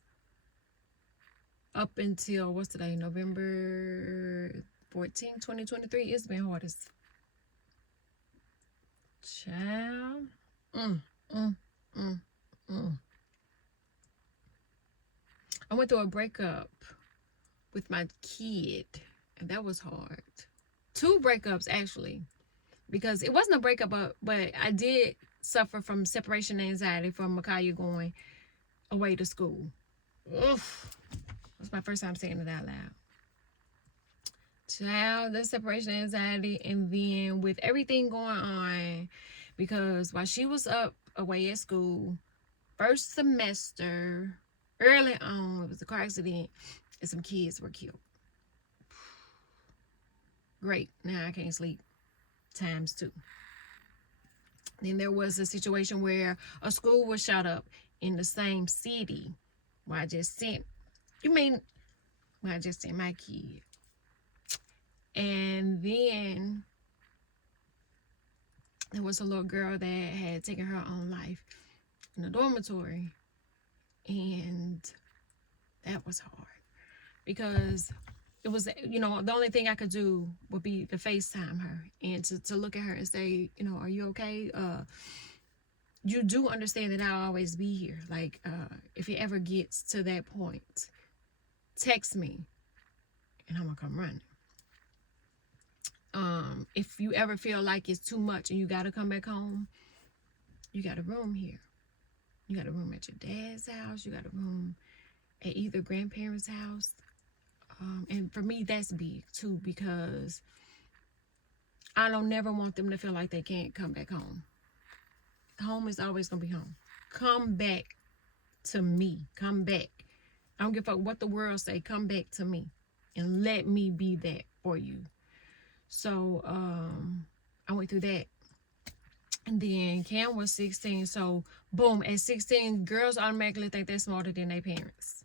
up until, what's today, November 14, 2023. It's been hard as child. I went through a breakup with my kid, and that was hard. 2 breakups, actually, because it wasn't a breakup, but I did suffer from separation anxiety from Micaiah going away to school. Oof. That's my first time saying it out loud. Child, the separation anxiety, and then with everything going on, because while she was up away at school, first semester, early on, it was a car accident, and some kids were killed. Great. Now I can't sleep. ×2. Then there was a situation where a school was shot up in the same city where I just sent my kid. And then there was a little girl that had taken her own life in the dormitory. And that was hard, because it was, the only thing I could do would be to FaceTime her and to look at her and say, are you okay? you do understand that I'll always be here. Like, if it ever gets to that point, text me and I'm gonna come running. If you ever feel like it's too much and you gotta come back home, you got a room here. You got a room at your dad's house. You got a room at either grandparents' house. And for me, that's big too, because I don't never want them to feel like they can't come back home. Home is always gonna be home. Come back to me. Come back. I don't give a fuck what the world say. Come back to me and let me be that for you. So I went through that. And then Cam was 16. So boom, at 16, girls automatically think they're smarter than their parents.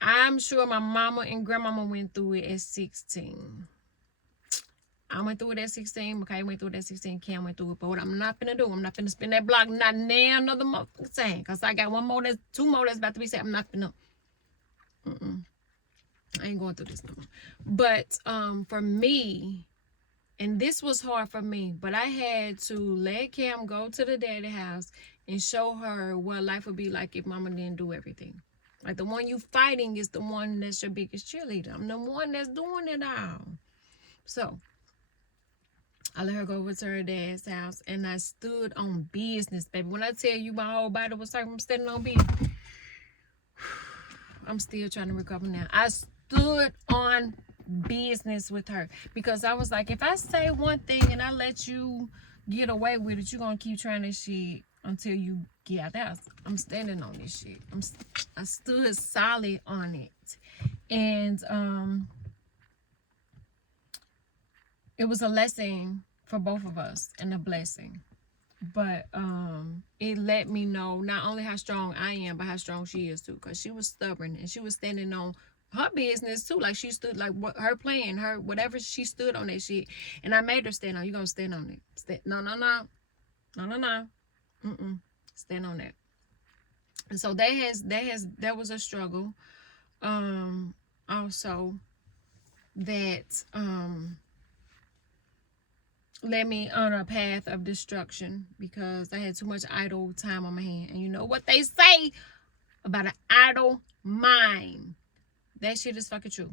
I'm sure my mama and grandmama went through it at 16. I went through it at 16. McKay went through it at 16. Cam went through it. But what I'm not finna do, I'm not finna spin that block not now another motherfucking time. Because I got two more that's about to be said. I'm not finna. I ain't going through this no more. But for me, and this was hard for me, but I had to let Cam go to the daddy house and show her what life would be like if mama didn't do everything. Like, the one you fighting is the one that's your biggest cheerleader. I'm the one that's doing it all. So I let her go over to her dad's house, and I stood on business, baby. When I tell you my whole body was hurting, I'm standing on business. I'm still trying to recover now. I stood on business with her, because I was like, if I say one thing and I let you get away with it, you're gonna keep trying this shit until you get out the house. I'm standing on this shit. I stood solid on it. And it was a lesson for both of us and a blessing. But it let me know not only how strong I am, but how strong she is too. Because she was stubborn and she was standing on her business too. Like, she stood, like, what her plan, her whatever, she stood on that shit. And I made her stand on. You gonna stand on it? No. Stand on that. And so that was a struggle. Also that led me on a path of destruction, because I had too much idle time on my hand. And you know what they say about an idle mind? That shit is fucking true.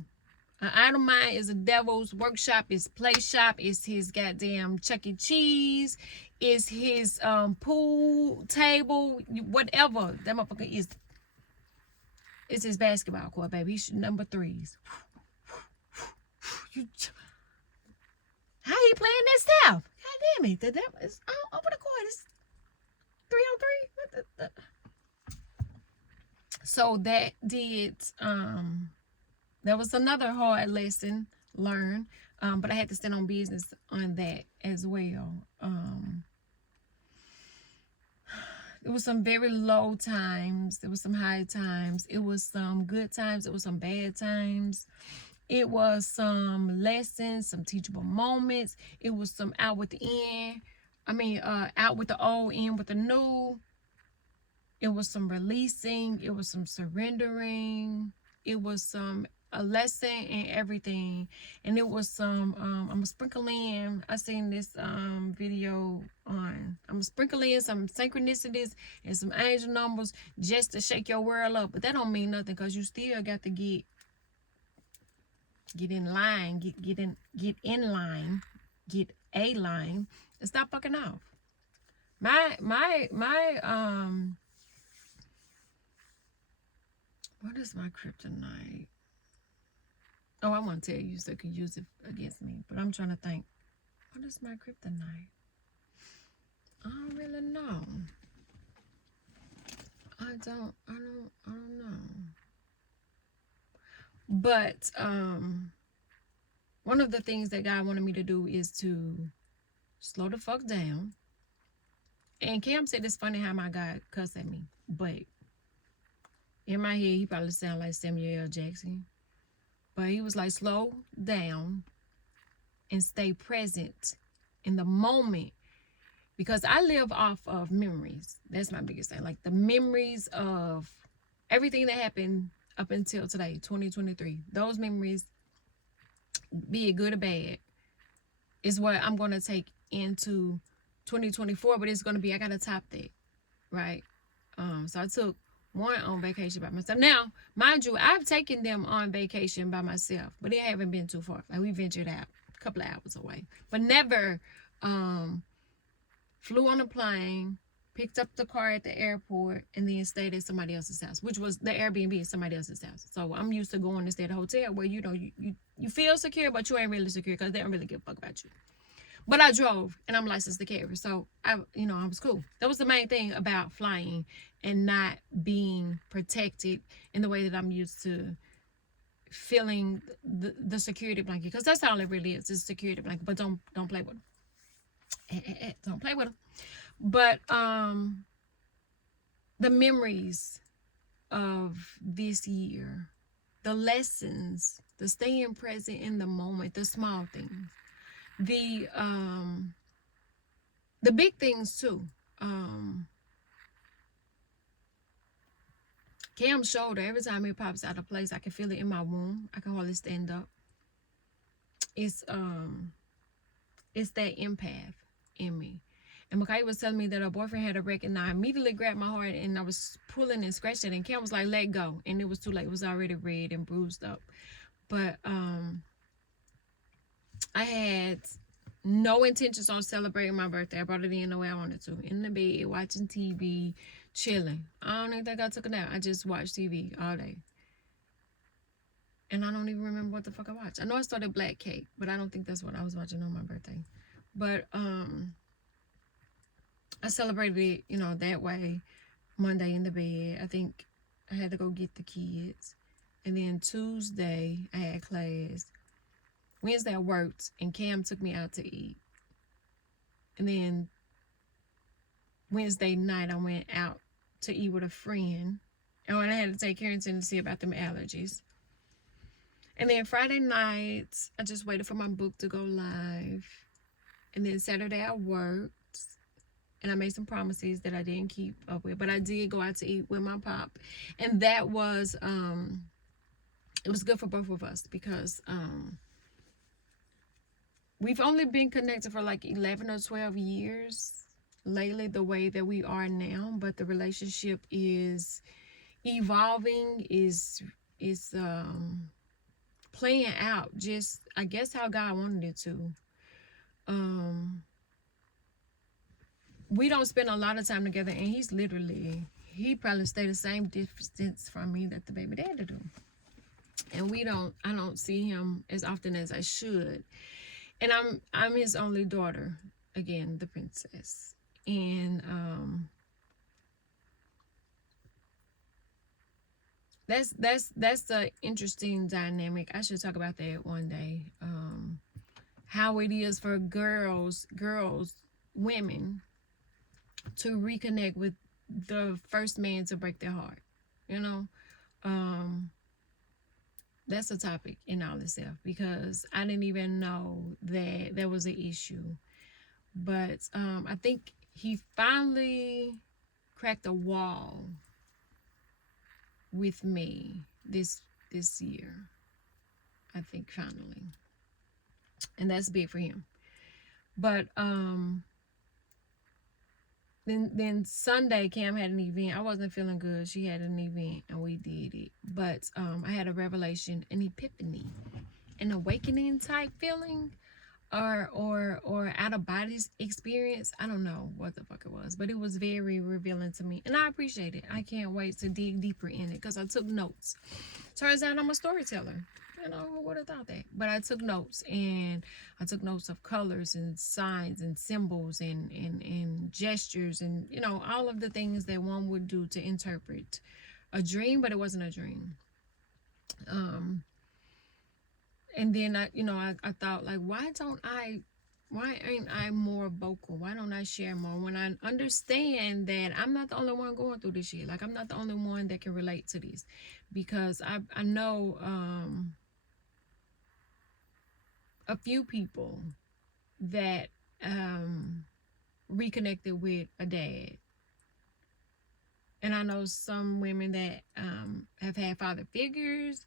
An idle mind is a devil's workshop. It's play shop. It's his goddamn Chuck E. Cheese. It's his pool table. Whatever that motherfucker is. It's his basketball court, baby. He's number threes. How he playing that stuff? God damn it. The devil is all over the court. It's 3-on-3. So that did, that was another hard lesson learned. But I had to stand on business on that as well. There was some very low times. There was some high times. It was some good times. It was some bad times. It was some lessons, some teachable moments. It was some out with the end. Out with the old, in with the new. It was some releasing. It was some surrendering. It was a lesson in everything. And it was some, I'm going to sprinkle in, I seen this video on, I'm going to sprinkle in some synchronicities and some angel numbers just to shake your world up. But that don't mean nothing, because you still got to get in line, get in line, get a line, and stop fucking off. My what is my kryptonite? Oh, I want to tell you so you can use it against me, but I'm trying to think. What is my kryptonite? I don't really know. I don't know. But one of the things that God wanted me to do is to slow the fuck down. And Cam said it's funny how my God cussed at me, but in my head he probably sound like Samuel L. Jackson. But he was like, slow down and stay present in the moment. Because I live off of memories. That's my biggest thing. Like, the memories of everything that happened up until today, 2023. Those memories, be it good or bad, is what I'm going to take into 2024, but it's going to be, I got to top that, right? So I took one on vacation by myself. Now, mind you, I've taken them on vacation by myself, but it haven't been too far. Like we ventured out a couple of hours away, but never flew on a plane, picked up the car at the airport, and then stayed at somebody else's house, which was the Airbnb at somebody else's house. So I'm used to going to stay at a hotel where, you know, you feel secure, but you ain't really secure because they don't really give a fuck about you. But I drove, and I'm licensed to carry, so I was cool. That was the main thing about flying and not being protected in the way that I'm used to feeling the security blanket, because that's all it really is. It's a security blanket, but don't play with them. Don't play with them. But the memories of this year, the lessons, the staying present in the moment, the small things, the big things too. Cam's shoulder, every time it pops out of place, I can feel it in my womb. I can hardly stand up. It's that empath in me. And Makai was telling me that her boyfriend had a wreck, and I immediately grabbed my heart, and I was pulling and scratching, and Cam was like, let go. And it was too late. It was already red and bruised up. But I had no intentions on celebrating my birthday. I brought it in the way I wanted to. In the bed, watching TV, chilling. I don't even think I took a nap. I just watched TV all day. And I don't even remember what the fuck I watched. I know I started Black Cake, but I don't think that's what I was watching on my birthday. But I celebrated it, you know, that way. Monday in the bed. I think I had to go get the kids. And then Tuesday, I had class. Wednesday, I worked, and Cam took me out to eat. And then Wednesday night, I went out to eat with a friend. Oh, and I had to take Carrington to see about them allergies. And then Friday night, I just waited for my book to go live. And then Saturday, I worked. And I made some promises that I didn't keep up with. But I did go out to eat with my pop. And that was, it was good for both of us because we've only been connected for like 11 or 12 years lately, the way that we are now. But the relationship is evolving, is playing out just, I guess, how God wanted it to. We don't spend a lot of time together, and he probably stay the same distance from me that the baby daddy do. And I don't see him as often as I should. And I'm his only daughter, again, the princess. And that's the interesting dynamic. I should talk about that one day. How it is for women, to reconnect with the first man to break their heart, you know. That's a topic in all itself, because I didn't even know that there was an issue. But I think he finally cracked a wall with me this year. I think finally, and that's big for him. But Then Sunday, Cam had an event. I wasn't feeling good. She had an event, and we did it. But I had a revelation, an epiphany, an awakening type feeling, or out of body experience. I don't know what the fuck it was, but it was very revealing to me, and I appreciate it. I can't wait to dig deeper in it because I took notes. Turns out I'm a storyteller. You know, who would have thought that? But I took notes, and I took notes of colors and signs and symbols and gestures and, you know, all of the things that one would do to interpret a dream, but it wasn't a dream. And then I thought, like, why ain't I more vocal? Why don't I share more when I understand that I'm not the only one going through this shit? Like, I'm not the only one that can relate to this, because I know a few people that reconnected with a dad. And I know some women that have had father figures,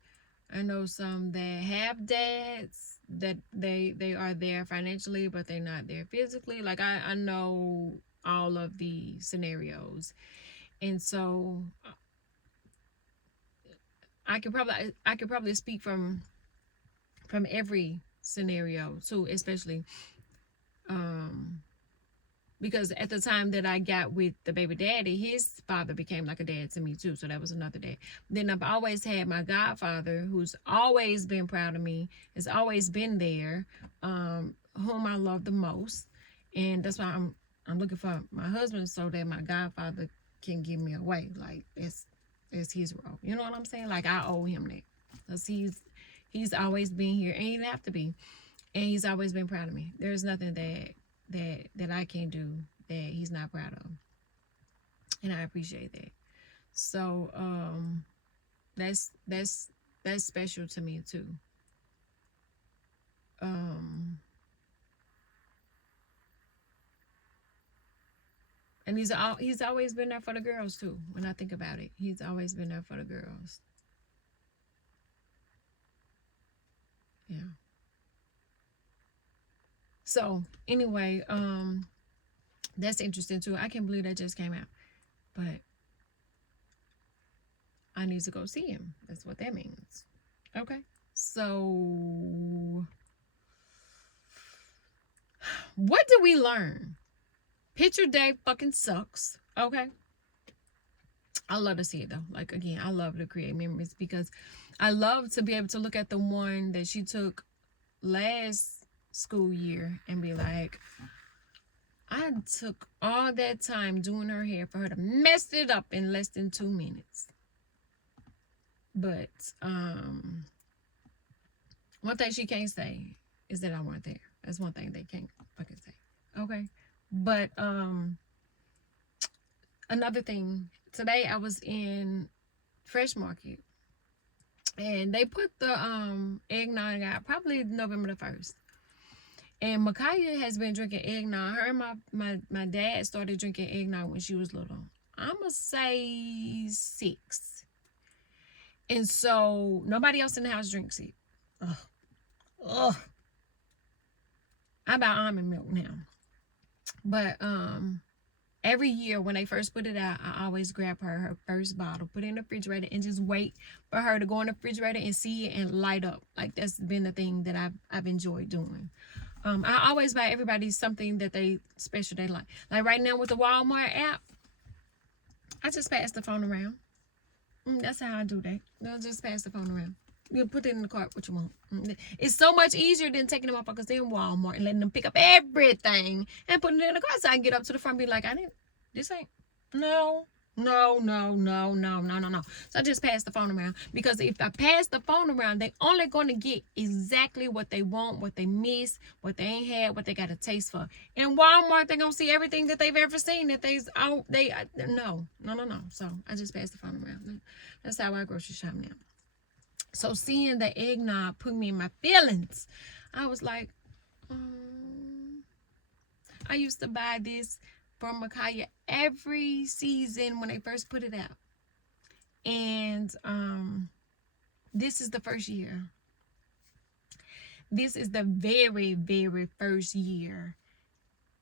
I know some that have dads that they are there financially, but they're not there physically. Like I know all of the scenarios, and so I could probably speak from every scenario too, especially um because at the time that I got with the baby daddy, his father became like a dad to me too. So that was another dad. Then I've always had my godfather, who's always been proud of me, has always been there, whom I love the most, and that's why I'm looking for my husband so that my godfather can give me away. Like it's his role. You know what I'm saying? Like I owe him that because he's always been here, and he didn't have to be, and he's always been proud of me. There's nothing that I can do that he's not proud of, and I appreciate that. So that's special to me too. um and he's always been there for the girls too. When I think about it, he's always been there for the girls. Yeah. So anyway, that's interesting too. I can't believe that just came out, but I need to go see him. That's what that means. Okay. So what did we learn? Picture day fucking sucks. Okay. I love to see it though. Like again, I love to create memories because I love to be able to look at the one that she took last school year and be like, I took all that time doing her hair for her to mess it up in less than 2 minutes. But one thing she can't say is that I weren't there. That's one thing they can't fucking say. Okay. But another thing, today I was in Fresh Market and they put the eggnog out probably November the 1st. And Micaiah has been drinking eggnog. Her and my dad started drinking eggnog when she was little. I'ma say 6. And so nobody else in the house drinks it. Ugh. Ugh. I buy almond milk now. But every year when they first put it out, I always grab her first bottle, put it in the refrigerator, and just wait for her to go in the refrigerator and see it and light up. Like that's been the thing that I've enjoyed doing. I always buy everybody something that they special they like. Like right now with the Walmart app, I just pass the phone around. That's how I do that. I'll just pass the phone around. You put it in the cart what you want. It's so much easier than taking them motherfuckers in Walmart and letting them pick up everything and putting it in the cart so I can get up to the front and be like, this ain't, no, no, no, no, no, no, no, no. So I just pass the phone around because if I pass the phone around, they only going to get exactly what they want, what they miss, what they ain't had, what they got a taste for. In Walmart, they're going to see everything that they've ever seen that no. So I just pass the phone around. That's how I grocery shop now. So seeing the eggnog put me in my feelings, I was like, I used to buy this from Micaiah every season when they first put it out. And this is the first year. This is the very, very first year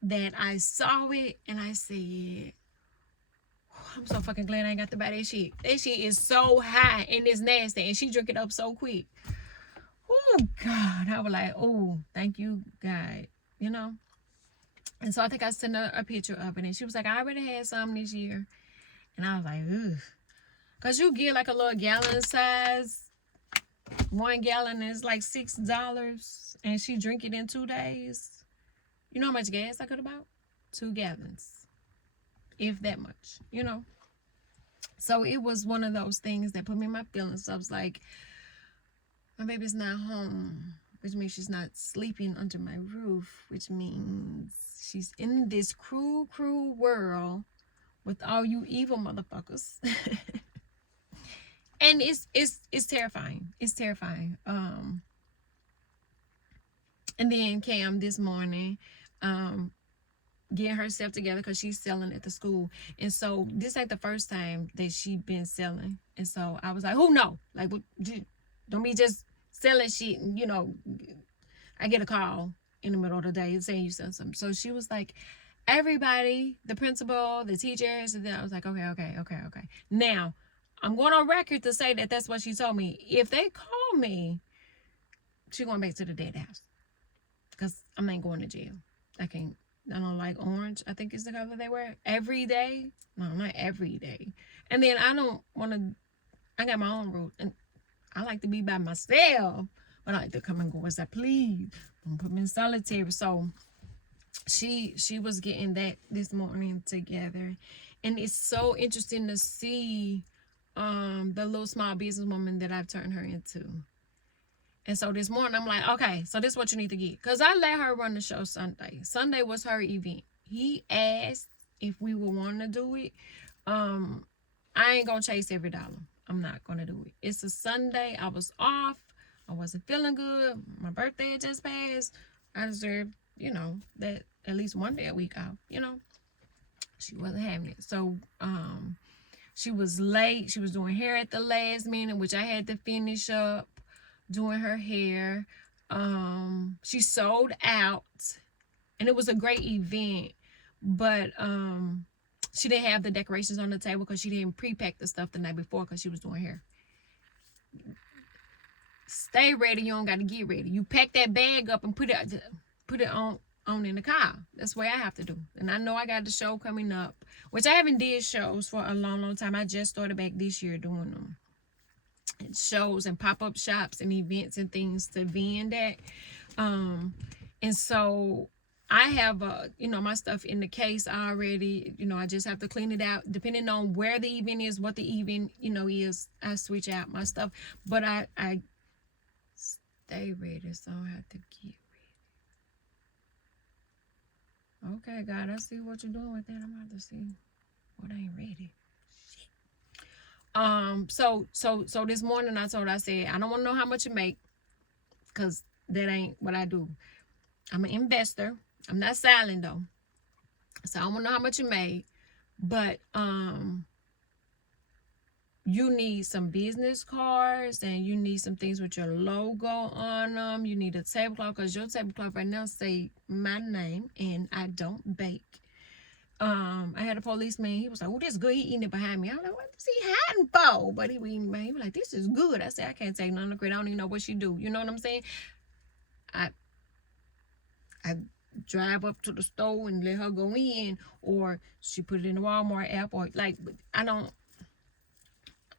that I saw it and I said, I'm so fucking glad I ain't got to buy that shit. That shit is so high and it's nasty and she drink it up so quick. Oh God. I was like, oh, thank you, God. You know? And so I think I sent her a picture of it and she was like, I already had some this year. And I was like, ugh. Cause you get like a little gallon size. 1 gallon is like $6 and she drink it in 2 days. You know how much gas I could have bought? 2 gallons. If that much, you know. So it was one of those things that put me in my feelings. So I was like, my baby's not home, which means she's not sleeping under my roof, which means she's in this cruel, cruel world with all you evil motherfuckers. And it's terrifying. It's terrifying. And then Cam this morning, getting herself together because she's selling at the school. And so this ain't the first time that she been selling. And so I was like, who know? Like, what, Don't be just selling shit and, you know, I get a call in the middle of the day saying you said something. So she was like, everybody, the principal, the teachers, and then I was like, okay. Now, I'm going on record to say that that's what she told me. If they call me, she going back to the dead house. Because I ain't going to jail. I don't like orange. I think is the color they wear. Every day. No, not every day. And then I don't want to, I got my own rules. And I like to be by myself. But I like to come and go as I please. Don't put me in solitary. So she was getting that this morning together. And it's so interesting to see the little small business woman that I've turned her into. And so this morning I'm like, okay, so this is what you need to get. Because I let her run the show Sunday. Sunday was her event. He asked if we would want to do it. I ain't going to chase every dollar. I'm not going to do it. It's a Sunday. I was off. I wasn't feeling good. My birthday had just passed. I deserve, you know, that at least one day a week off. You know, she wasn't having it. So, she was late. She was doing hair at the last minute, which I had to finish up doing her hair. She sold out, and it was a great event, but she didn't have the decorations on the table because she didn't pre-pack the stuff the night before because she was doing hair. Stay ready. You don't got to get ready. You pack that bag up and put it on in the car. That's what I have to do. And I know I got the show coming up, which I haven't did shows for a long time. I just started back this year doing them. Shows and pop-up shops and events and things to vend at. And so I have you know, my stuff in the case already. You know, I just have to clean it out depending on where the event is, what the event, you know, is. I switch out my stuff, but I stay ready, so I have to get ready. Okay, God, I see what you're doing with that. I'm about to see what ain't ready. So this morning I said, I don't want to know how much you make, because that ain't what I do. I'm an investor. I'm not selling though. So I don't want to know how much you made, but you need some business cards and you need some things with your logo on them. You need a tablecloth, because your tablecloth right now say my name and I don't bake. I had a policeman. He was like, "Oh, this is good." He eating it behind me. I was like, "What is he hiding for?" But he was eating behind. He was like, "This is good." I said, "I can't take none of the credit. I don't even know what she do." You know what I'm saying? I drive up to the store and let her go in, or she put it in the Walmart app, or like, I don't.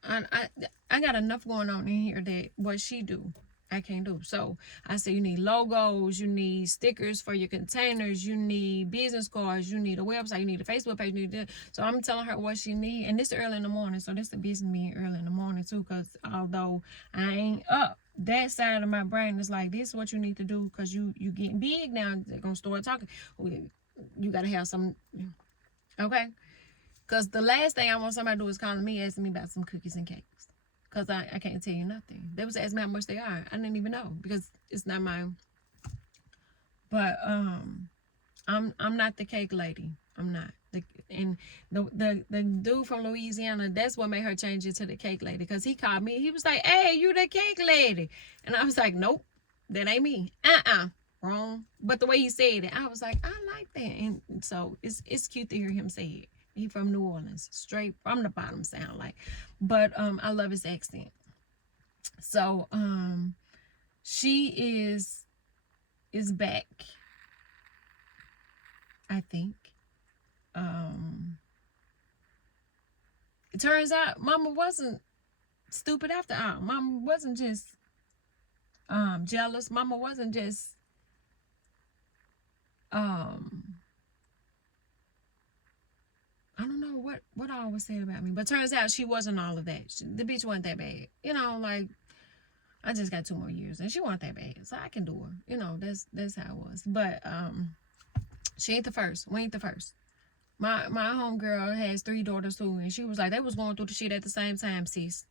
I got enough going on in here that what she do, I can't do. So I said, you need logos, you need stickers for your containers, you need business cards, you need a website, you need a Facebook page, you need. So I'm telling her what she need, and this is early in the morning. So this is a business meeting early in the morning too, because although I ain't up, that side of my brain is like, this is what you need to do, because you getting big now. They're gonna start talking. You gotta have some, okay? Because the last thing I want somebody to do is calling me asking me about some cookies and cakes. Because I can't tell you nothing. They was asking me how much they are. I didn't even know, because it's not mine. But I'm not the cake lady. I'm not. And the dude from Louisiana, that's what made her change it to the cake lady. Because he called me. He was like, "Hey, you the cake lady." And I was like, "Nope, that ain't me." Wrong. But the way he said it, I was like, I like that. And so it's cute to hear him say it. He from New Orleans, straight from the bottom, sound like. But I love his accent. So she is back, I think. It turns out Mama wasn't stupid after all. Mama wasn't just jealous. Mama wasn't just I don't know what I always said about me, but turns out she wasn't all of that. The bitch wasn't that bad. You know, like, I just got 2 more years and she wasn't that bad, so I can do her. You know, that's how it was. But she ain't the first. We ain't the first. My homegirl has 3 daughters too, and she was like, they was going through the shit at the same time, sis.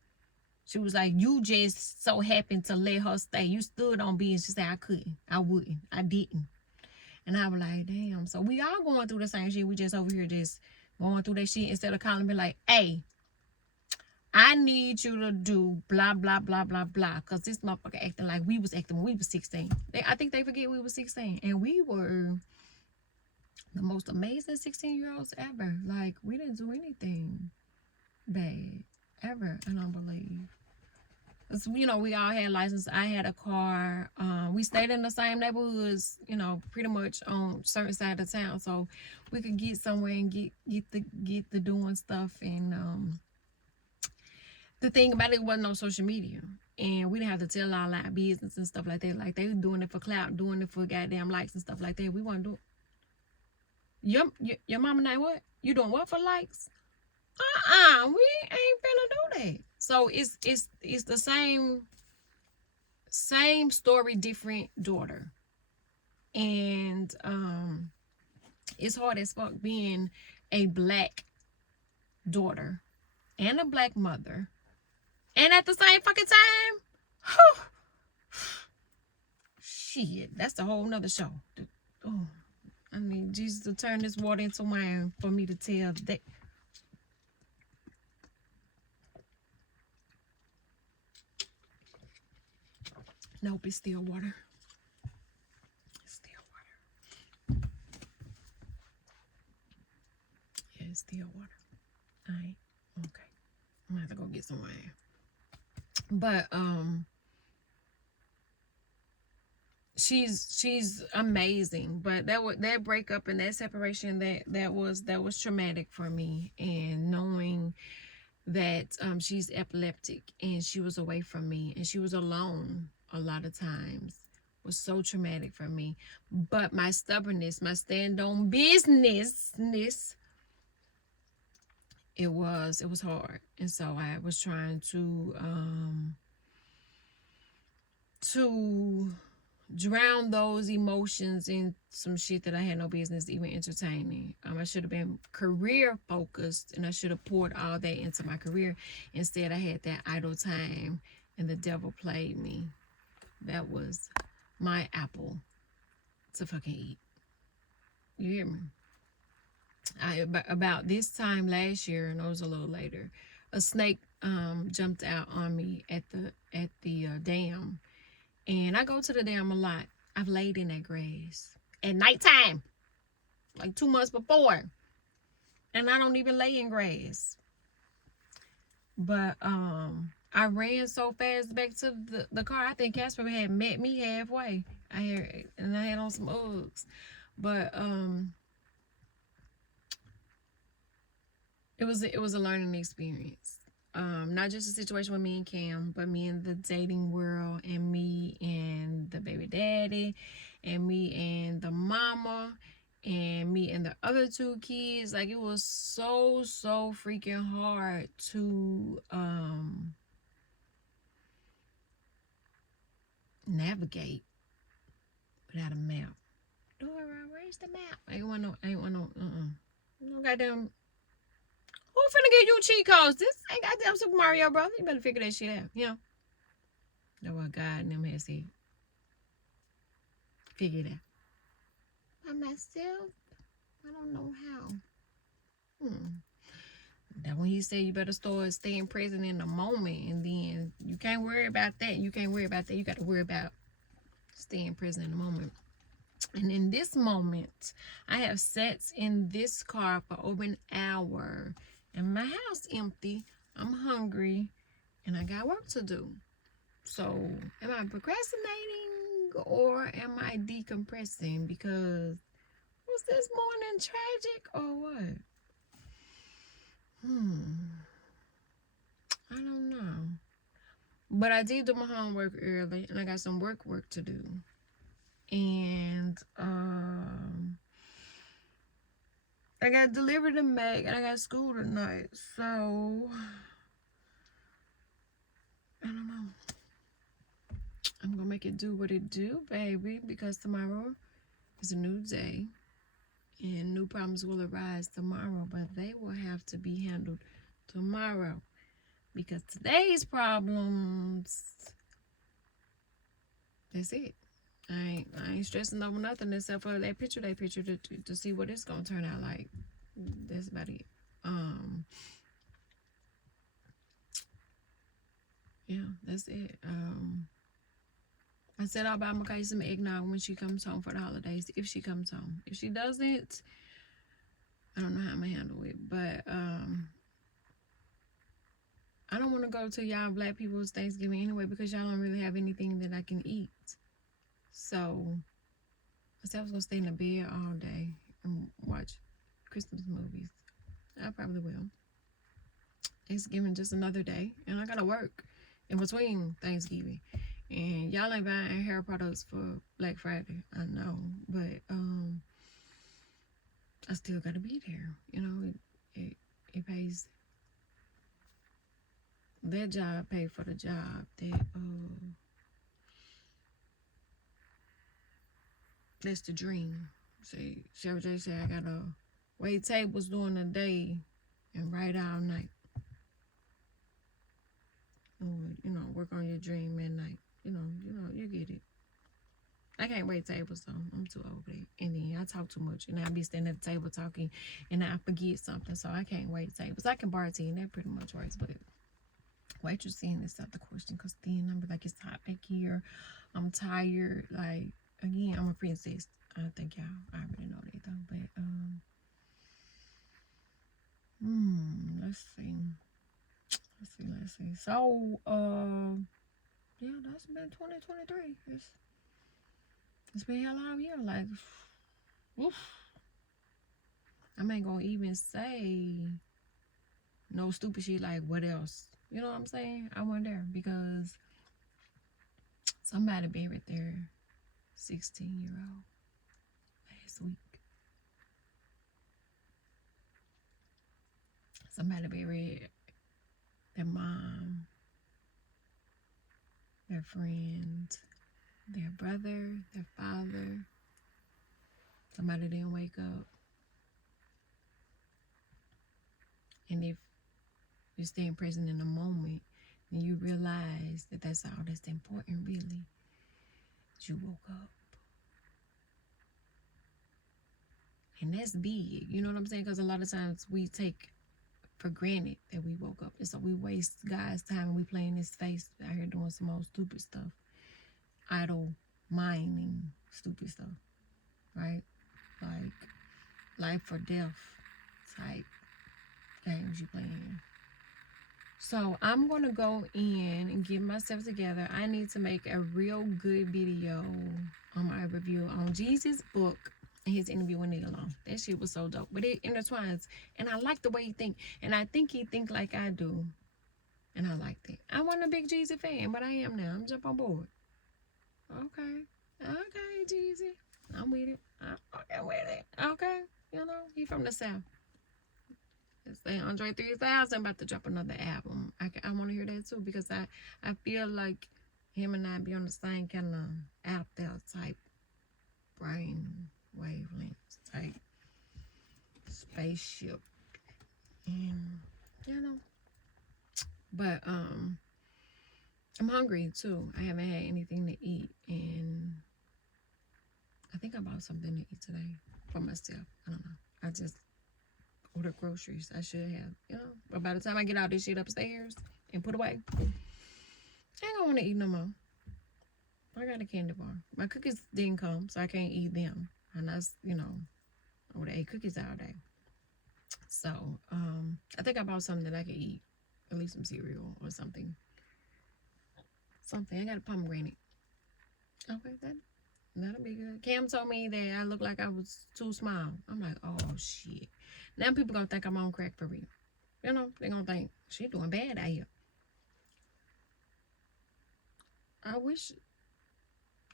She was like, you just so happened to let her stay. You stood on business. She said, I couldn't. I wouldn't. I didn't. And I was like, damn. So we all going through the same shit. We just over here just going through that shit instead of calling me like, hey, I need you to do blah, blah, blah, blah, blah. Because this motherfucker acting like we was acting when we was 16. I think they forget we was 16. And we were the most amazing 16-year-olds ever. Like, we didn't do anything bad. Ever. I don't believe. You know, we all had license. I had a car. We stayed in the same neighborhoods, you know, pretty much on certain side of town, so we could get somewhere and get the doing stuff. And the thing about it wasn't no social media, and we didn't have to tell all our business and stuff like that. Like, they were doing it for clout, doing it for goddamn likes and stuff like that. We weren't doing. Your mama name what? You doing what for likes? We ain't finna do that. So it's the same story, different daughter. And it's hard as fuck being a black daughter and a black mother, and at the same fucking time, shit, that's a whole nother show. Oh, I need Jesus to turn this water into wine for me to tell that. Nope, it's still water. It's still water. Yeah, it's still water. Alright. Okay. I'm gonna have to go get some wine. But she's amazing. But that breakup and that separation, that was traumatic for me. And knowing that she's epileptic and she was away from me and she was alone a lot of times was so traumatic for me. But my stubbornness, my stand on businessness, it was hard. And so I was trying to drown those emotions in some shit that I had no business even entertaining. I should have been career focused, and I should have poured all that into my career. Instead, I had that idle time, and the devil played me. That was my apple to fucking eat. You hear me? About this time last year, and it was a little later, a snake jumped out on me at the dam. And I go to the dam a lot. I've laid in that grass at nighttime, like 2 months before. And I don't even lay in grass. But I ran so fast back to the car. I think Casper had met me halfway. I had on some Uggs. But it was a learning experience. Not just a situation with me and Cam, but me in the dating world, and me and the baby daddy, and me and the mama, and me and the other 2 kids. Like, it was so freaking hard to navigate without a map. Dora, where's the map? I ain't want no no goddamn. Who finna give you cheat codes? This ain't goddamn Super Mario, brother. You better figure that shit out, you know? That's what God and them has said. Figure it out. By myself? I don't know how. That when he said you better start staying present in the moment, and then you can't worry about that. You can't worry about that. You got to worry about staying present in the moment. And in this moment, I have sat in this car for over an hour, and my house empty. I'm hungry, and I got work to do. So, am I procrastinating, or am I decompressing? Because was this morning tragic or what? I don't know. But I did do my homework early, and I got some work to do. And I got delivered to Mac, and I got school tonight. So I don't know. I'm gonna make it do what it do, baby, because tomorrow is a new day, and new problems will arise tomorrow, but they will have to be handled tomorrow, because today's problems, that's it. I ain't stressing over nothing except for that picture to see what it's gonna turn out like. That's about it. yeah, that's it. I said I'll buy Makai some eggnog when she comes home for the holidays, if she comes home. If she doesn't, I don't know how I'm gonna handle it. But I don't want to go to y'all black people's Thanksgiving anyway because y'all don't really have anything that I can eat. So I said I was gonna stay in the bed all day and watch Christmas movies. I probably will. Thanksgiving just another day, and I gotta work in between Thanksgiving. And y'all ain't buying hair products for Black Friday, I know, but I still gotta be there. You know, it pays. That job paid for the job. That's the dream. See, Cheryl J said I gotta wait tables during the day and write all night. Or, you know, work on your dream at night. You know, you get it. I can't wait tables though. I'm too old for that. And then I talk too much, and I be standing at the table talking, and I forget something. So I can't wait tables. I can bartend. That pretty much works, but waitressing is not the question. Cause then I'm like, it's hot back here. I'm tired. Like again, I'm a princess. I think y'all already know that though. But let's see. So yeah, that's been 2023. It's been hell all year. Like, oof. I ain't gonna even say no stupid shit like what else. You know what I'm saying? I went there because somebody buried their 16-year-old last week. Somebody buried their mom, their friend, their brother, their father. Somebody didn't wake up. And if you're staying present in the moment, then you realize that that's all that's important, really. That you woke up. And that's big. You know what I'm saying? Because a lot of times we take for granted that we woke up. And so we waste God's time and we play in his face out here doing some old stupid stuff. Idle minding stupid stuff. Right? Like life or death type games you playing. So I'm going to go in and get myself together. I need to make a real good video on my review on Jesus' book and his interview with Nia Long. That shit was so dope. But it intertwines. And I like the way he think. And I think he think like I do. And I like that. I wasn't a big Jesus fan, but I am now. I'm jump on board. Okay, Jesus. I'm with it. I'm with it. Okay. You know, he from the South. Say Andre 3000 about to drop another album. I want to hear that too because I feel like him and I be on the same kind of out there type brain wavelength type spaceship, and you know. But I'm hungry too. I haven't had anything to eat, and I think I bought something to eat today for myself. I don't know. I just order groceries. I should have, you know. But by the time I get all this shit upstairs and put away, I ain't gonna want to eat no more. I got a candy bar. My cookies didn't come, so I can't eat them. And that's, you know, I would have ate cookies all day. So, I think I bought something that I could eat. At least some cereal or something. I got a pomegranate. Okay, that'll be good. Cam told me that I look like I was too small. I'm like, oh shit. Now people gonna think I'm on crack for real. You know, they gonna think she doing bad out here. I wish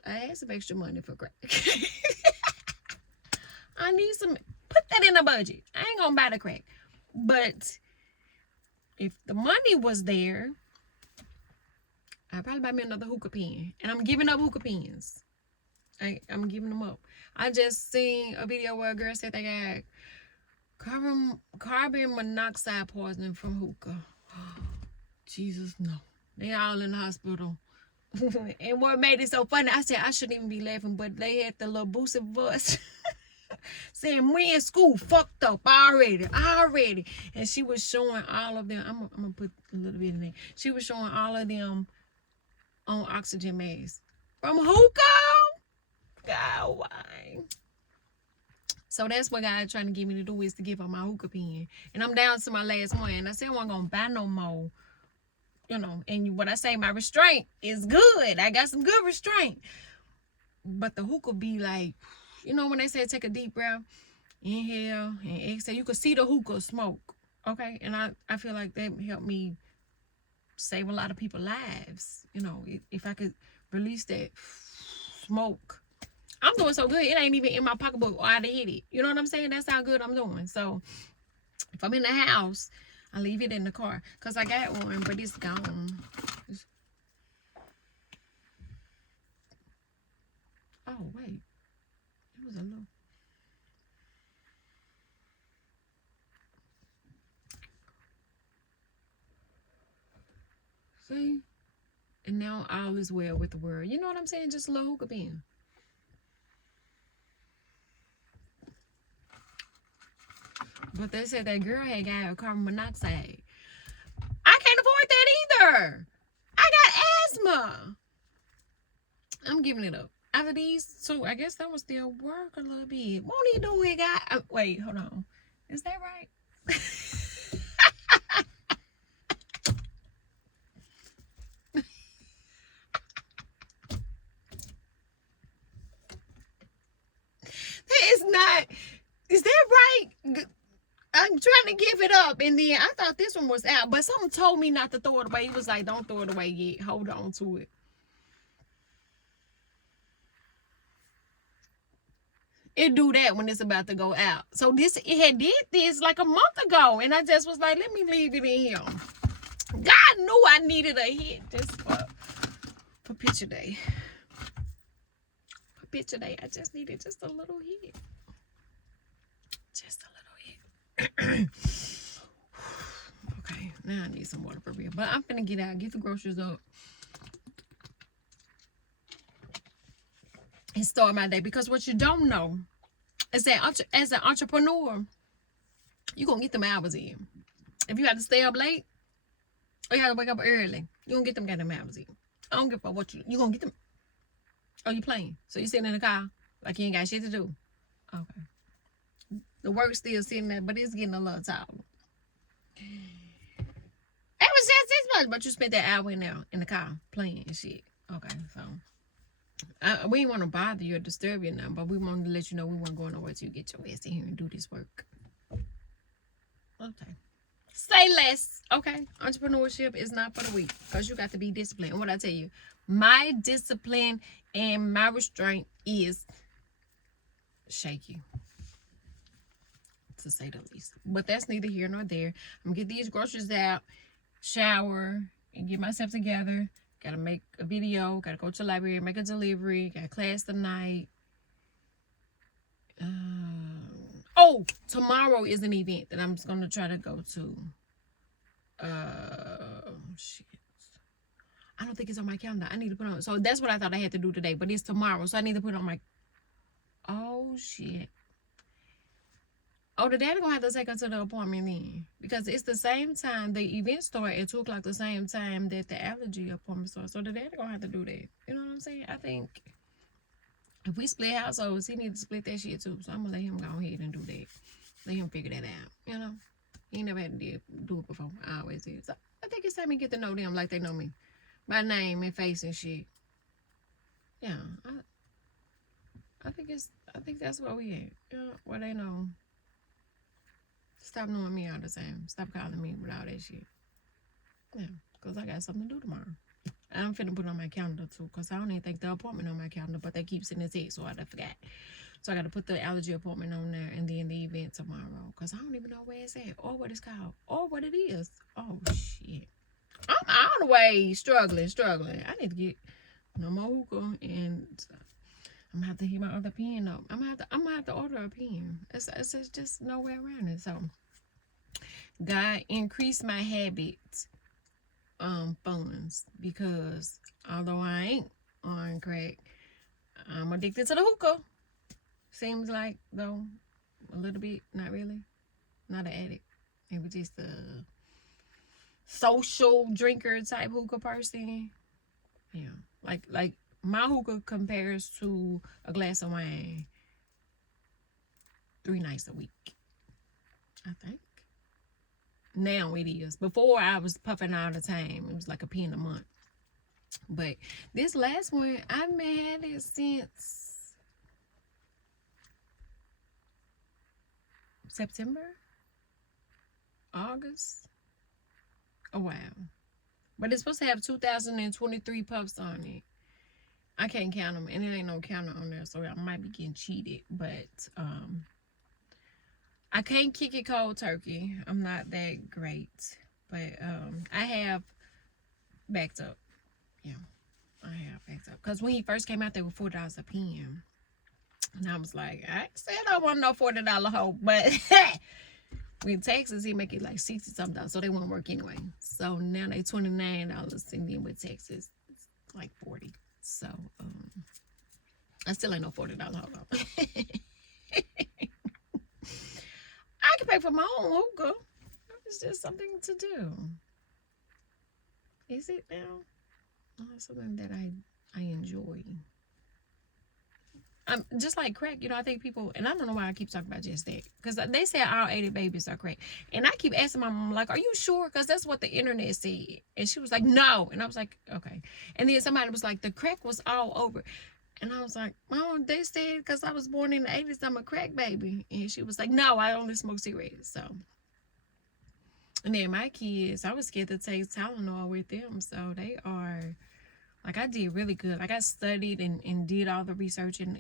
I had some extra money for crack. I need some. Put that in the budget. I ain't gonna buy the crack, but if the money was there, I'd probably buy me another hookah pen. And I'm giving up hookah pens. I'm giving them up. I just seen a video where a girl said they got carbon monoxide poisoning from hookah. Jesus, no. They all in the hospital. And what made it so funny, I said I shouldn't even be laughing, but they had the little boosted voice. saying when school fucked up already. And she was showing all of them. I'm gonna put a little bit in there. She was showing all of them on oxygen masks from hookah. God, why? So that's what God trying to get me to do, is to give her my hookah pen. And I'm down to my last one. And I said I wasn't gonna buy no more. You know, and what I say, my restraint is good. I got some good restraint. But the hookah be like, you know, when they say take a deep breath, inhale and exhale, you could see the hookah smoke. Okay. And I feel like that helped me save a lot of people's lives. You know, if I could release that smoke. I'm doing so good. It ain't even in my pocketbook or I'd hit it. You know what I'm saying? That's how good I'm doing. So if I'm in the house, I leave it in the car. Because I got one, but it's gone. Oh, wait. It was a little. See? And now all is well with the world. You know what I'm saying? Just a little hookah pen. But they said that girl had got carbon monoxide. I can't afford that either. I got asthma. I'm giving it up. After these two, I guess that will still work a little bit. Won't he do it, guy? Wait, hold on. Is that right? That is not. Is that right? I'm trying to give it up, and then I thought this one was out, but something told me not to throw it away. It was like, don't throw it away yet. Hold on to it. It do that when it's about to go out. So it had did this like a month ago, and I just was like, let me leave it in here. God knew I needed a hit just for picture day. For picture day, I just needed just a little hit. Just a little hit. Okay, now I need some water for real. But I'm finna get out, get the groceries up, and start my day. Because what you don't know is that as an entrepreneur, you're going to get them hours in. If you have to stay up late or you have to wake up early, you're going to get them goddamn hours in. I don't give a fuck what you going to get them. Oh, you playing? So you sitting in the car like you ain't got shit to do. Okay. The work's still sitting there, but it's getting a little taller. It was just this much, but you spent that hour in there in the car playing and shit. Okay, so we didn't want to bother you or disturb you now, but we wanted to let you know we weren't going nowhere till you get your ass in here and do this work. Okay. Say less. Okay. Entrepreneurship is not for the weak, because you got to be disciplined. And what I tell you, my discipline and my restraint is shaky, to say the least. But that's neither here nor there. I'm going to get these groceries out, shower, and get myself together. Gotta make a video, gotta go to the library, make a delivery, got class tonight. Oh, tomorrow is an event that I'm just gonna try to go to. Shit. I don't think it's on my calendar. I need to put on. So that's what I thought I had to do today, but it's tomorrow. So I need to put on my. Oh shit. Oh, the daddy gonna have to take her to the appointment then, because it's the same time the event start at 2 o'clock, the same time that the allergy appointment starts. So the daddy gonna have to do that. You know what I'm saying? I think if we split households, he need to split that shit too. So I'm gonna let him go ahead and do that. Let him figure that out. You know, he never had to do it before. I always did. So I think it's time to get to know them like they know me, by name and face and shit. Yeah, I think that's what we at. You know, where they know. Stop knowing me all the time. Stop calling me with all that shit. Yeah, because I got something to do tomorrow. I'm finna put it on my calendar too, because I don't even think the appointment on my calendar, but they keep sending a text, so I forgot. So I got to put the allergy appointment on there and then the event tomorrow, because I don't even know where it's at or what it's called or what it is. Oh, shit. I'm all the way struggling. I need to get no more hookah, and I'm gonna have to hit my other pen up. I'm gonna have to order a pen. It's just no way around it. So God increased my habits, funds, because although I ain't on crack, I'm addicted to the hookah. Seems like, though, a little bit. Not really. Not an addict. Maybe just a social drinker type hookah person. Yeah. Like my hookah compares to a glass of wine 3 nights a week, I think. Now it is. Before I was puffing all the time. It was like a pen a month. But this last one, I haven't had it since September, August. Oh wow. But it's supposed to have 2023 puffs on it. I can't count them, and it ain't no counter on there, so I might be getting cheated. But I can't kick it cold turkey. I'm not that great, but I have backed up. Yeah, I have backed up. Cause when he first came out, they were $4 a pen, and I was like, I said I want no $40 hoe, but in Texas he make it like 60 something, so they won't work anyway. So now they $29, and then with Texas it's like 40. So I still ain't no $40 hoe. I can pay for my own hookah. It's just something to do. Is it now? Oh, it's something that I enjoy. Just like crack, I think people, and I don't know why I keep talking about just that, because they say all 80 babies are crack, and I keep asking my mom, like, are you sure? Because that's what the internet said, and she was like, no, and I was like, okay, and then somebody was like, the crack was all over, and I was like, Mom, they said because I was born in the 80s, I'm a crack baby, and she was like, no, I only smoke cigarettes. So, and then my kids, I was scared to take Tylenol with them, so they are. Like, I did really good. Like, I studied and did all the research, and,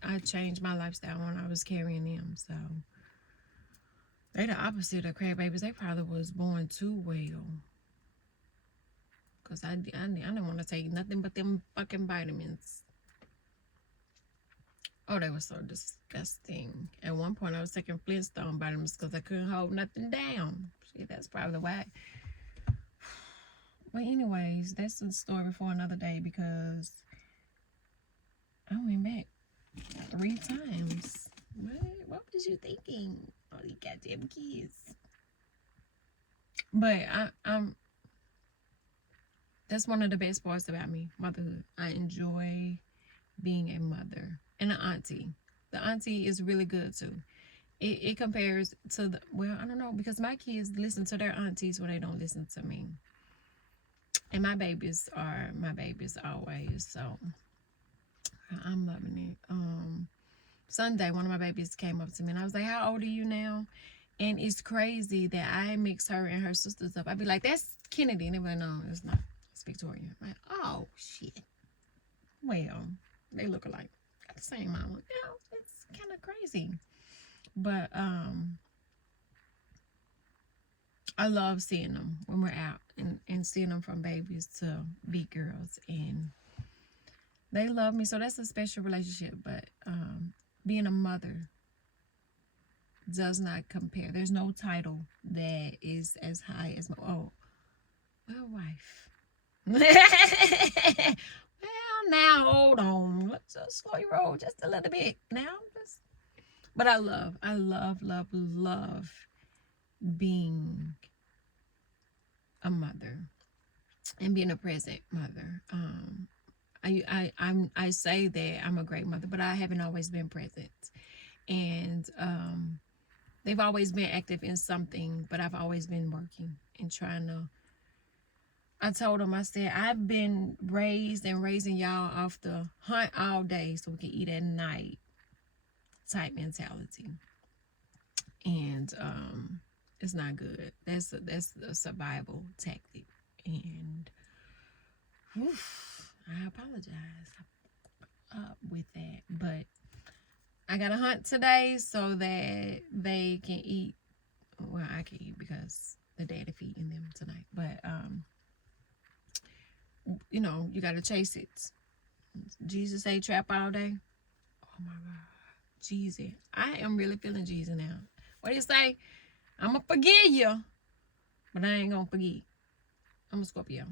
I changed my lifestyle when I was carrying them. So, they the opposite of crack babies. They probably was born too well. Because I didn't want to take nothing but them fucking vitamins. Oh, they were so disgusting. At one point, I was taking Flintstone vitamins because I couldn't hold nothing down. See, that's probably why. But anyways, that's the story for another day, because I went back 3 times. What was you thinking? All these goddamn kids. But I'm that's one of the best parts about me, motherhood. I enjoy being a mother and an auntie. The auntie is really good too. It compares to I don't know, because my kids listen to their aunties when they don't listen to me. And my babies are my babies always, so I'm loving it. Sunday, one of my babies came up to me, and I was like, how old are you now? And it's crazy that I mix her and her sisters up. I'd be like, that's Kennedy. And they were like, no, it's not. It's Victoria. I'm like, oh, shit. Well, they look alike. Got the same mama. It's kind of crazy. But I love seeing them when we're out and seeing them from babies to big girls, and they love me. So that's a special relationship. But being a mother does not compare. There's no title that is as high as wife. Well, now hold on. Let's just slow your roll just a little bit. But I love being a mother and being a present mother. I say that I'm a great mother, but I haven't always been present. And they've always been active in something, but I've always been working and trying to. I told them, I said, I've been raised and raising y'all off the hunt all day so we can eat at night type mentality. And it's not good. That's a survival tactic. And I apologize with that. But I got to hunt today so that they can eat. Well, I can eat because the daddy feeding them tonight. But you got to chase it. Jesus ate trap all day. Oh my God, Jesus! I am really feeling Jesus now. What do you say? I'm gonna forgive you, but I ain't gonna forget. I'm a Scorpio.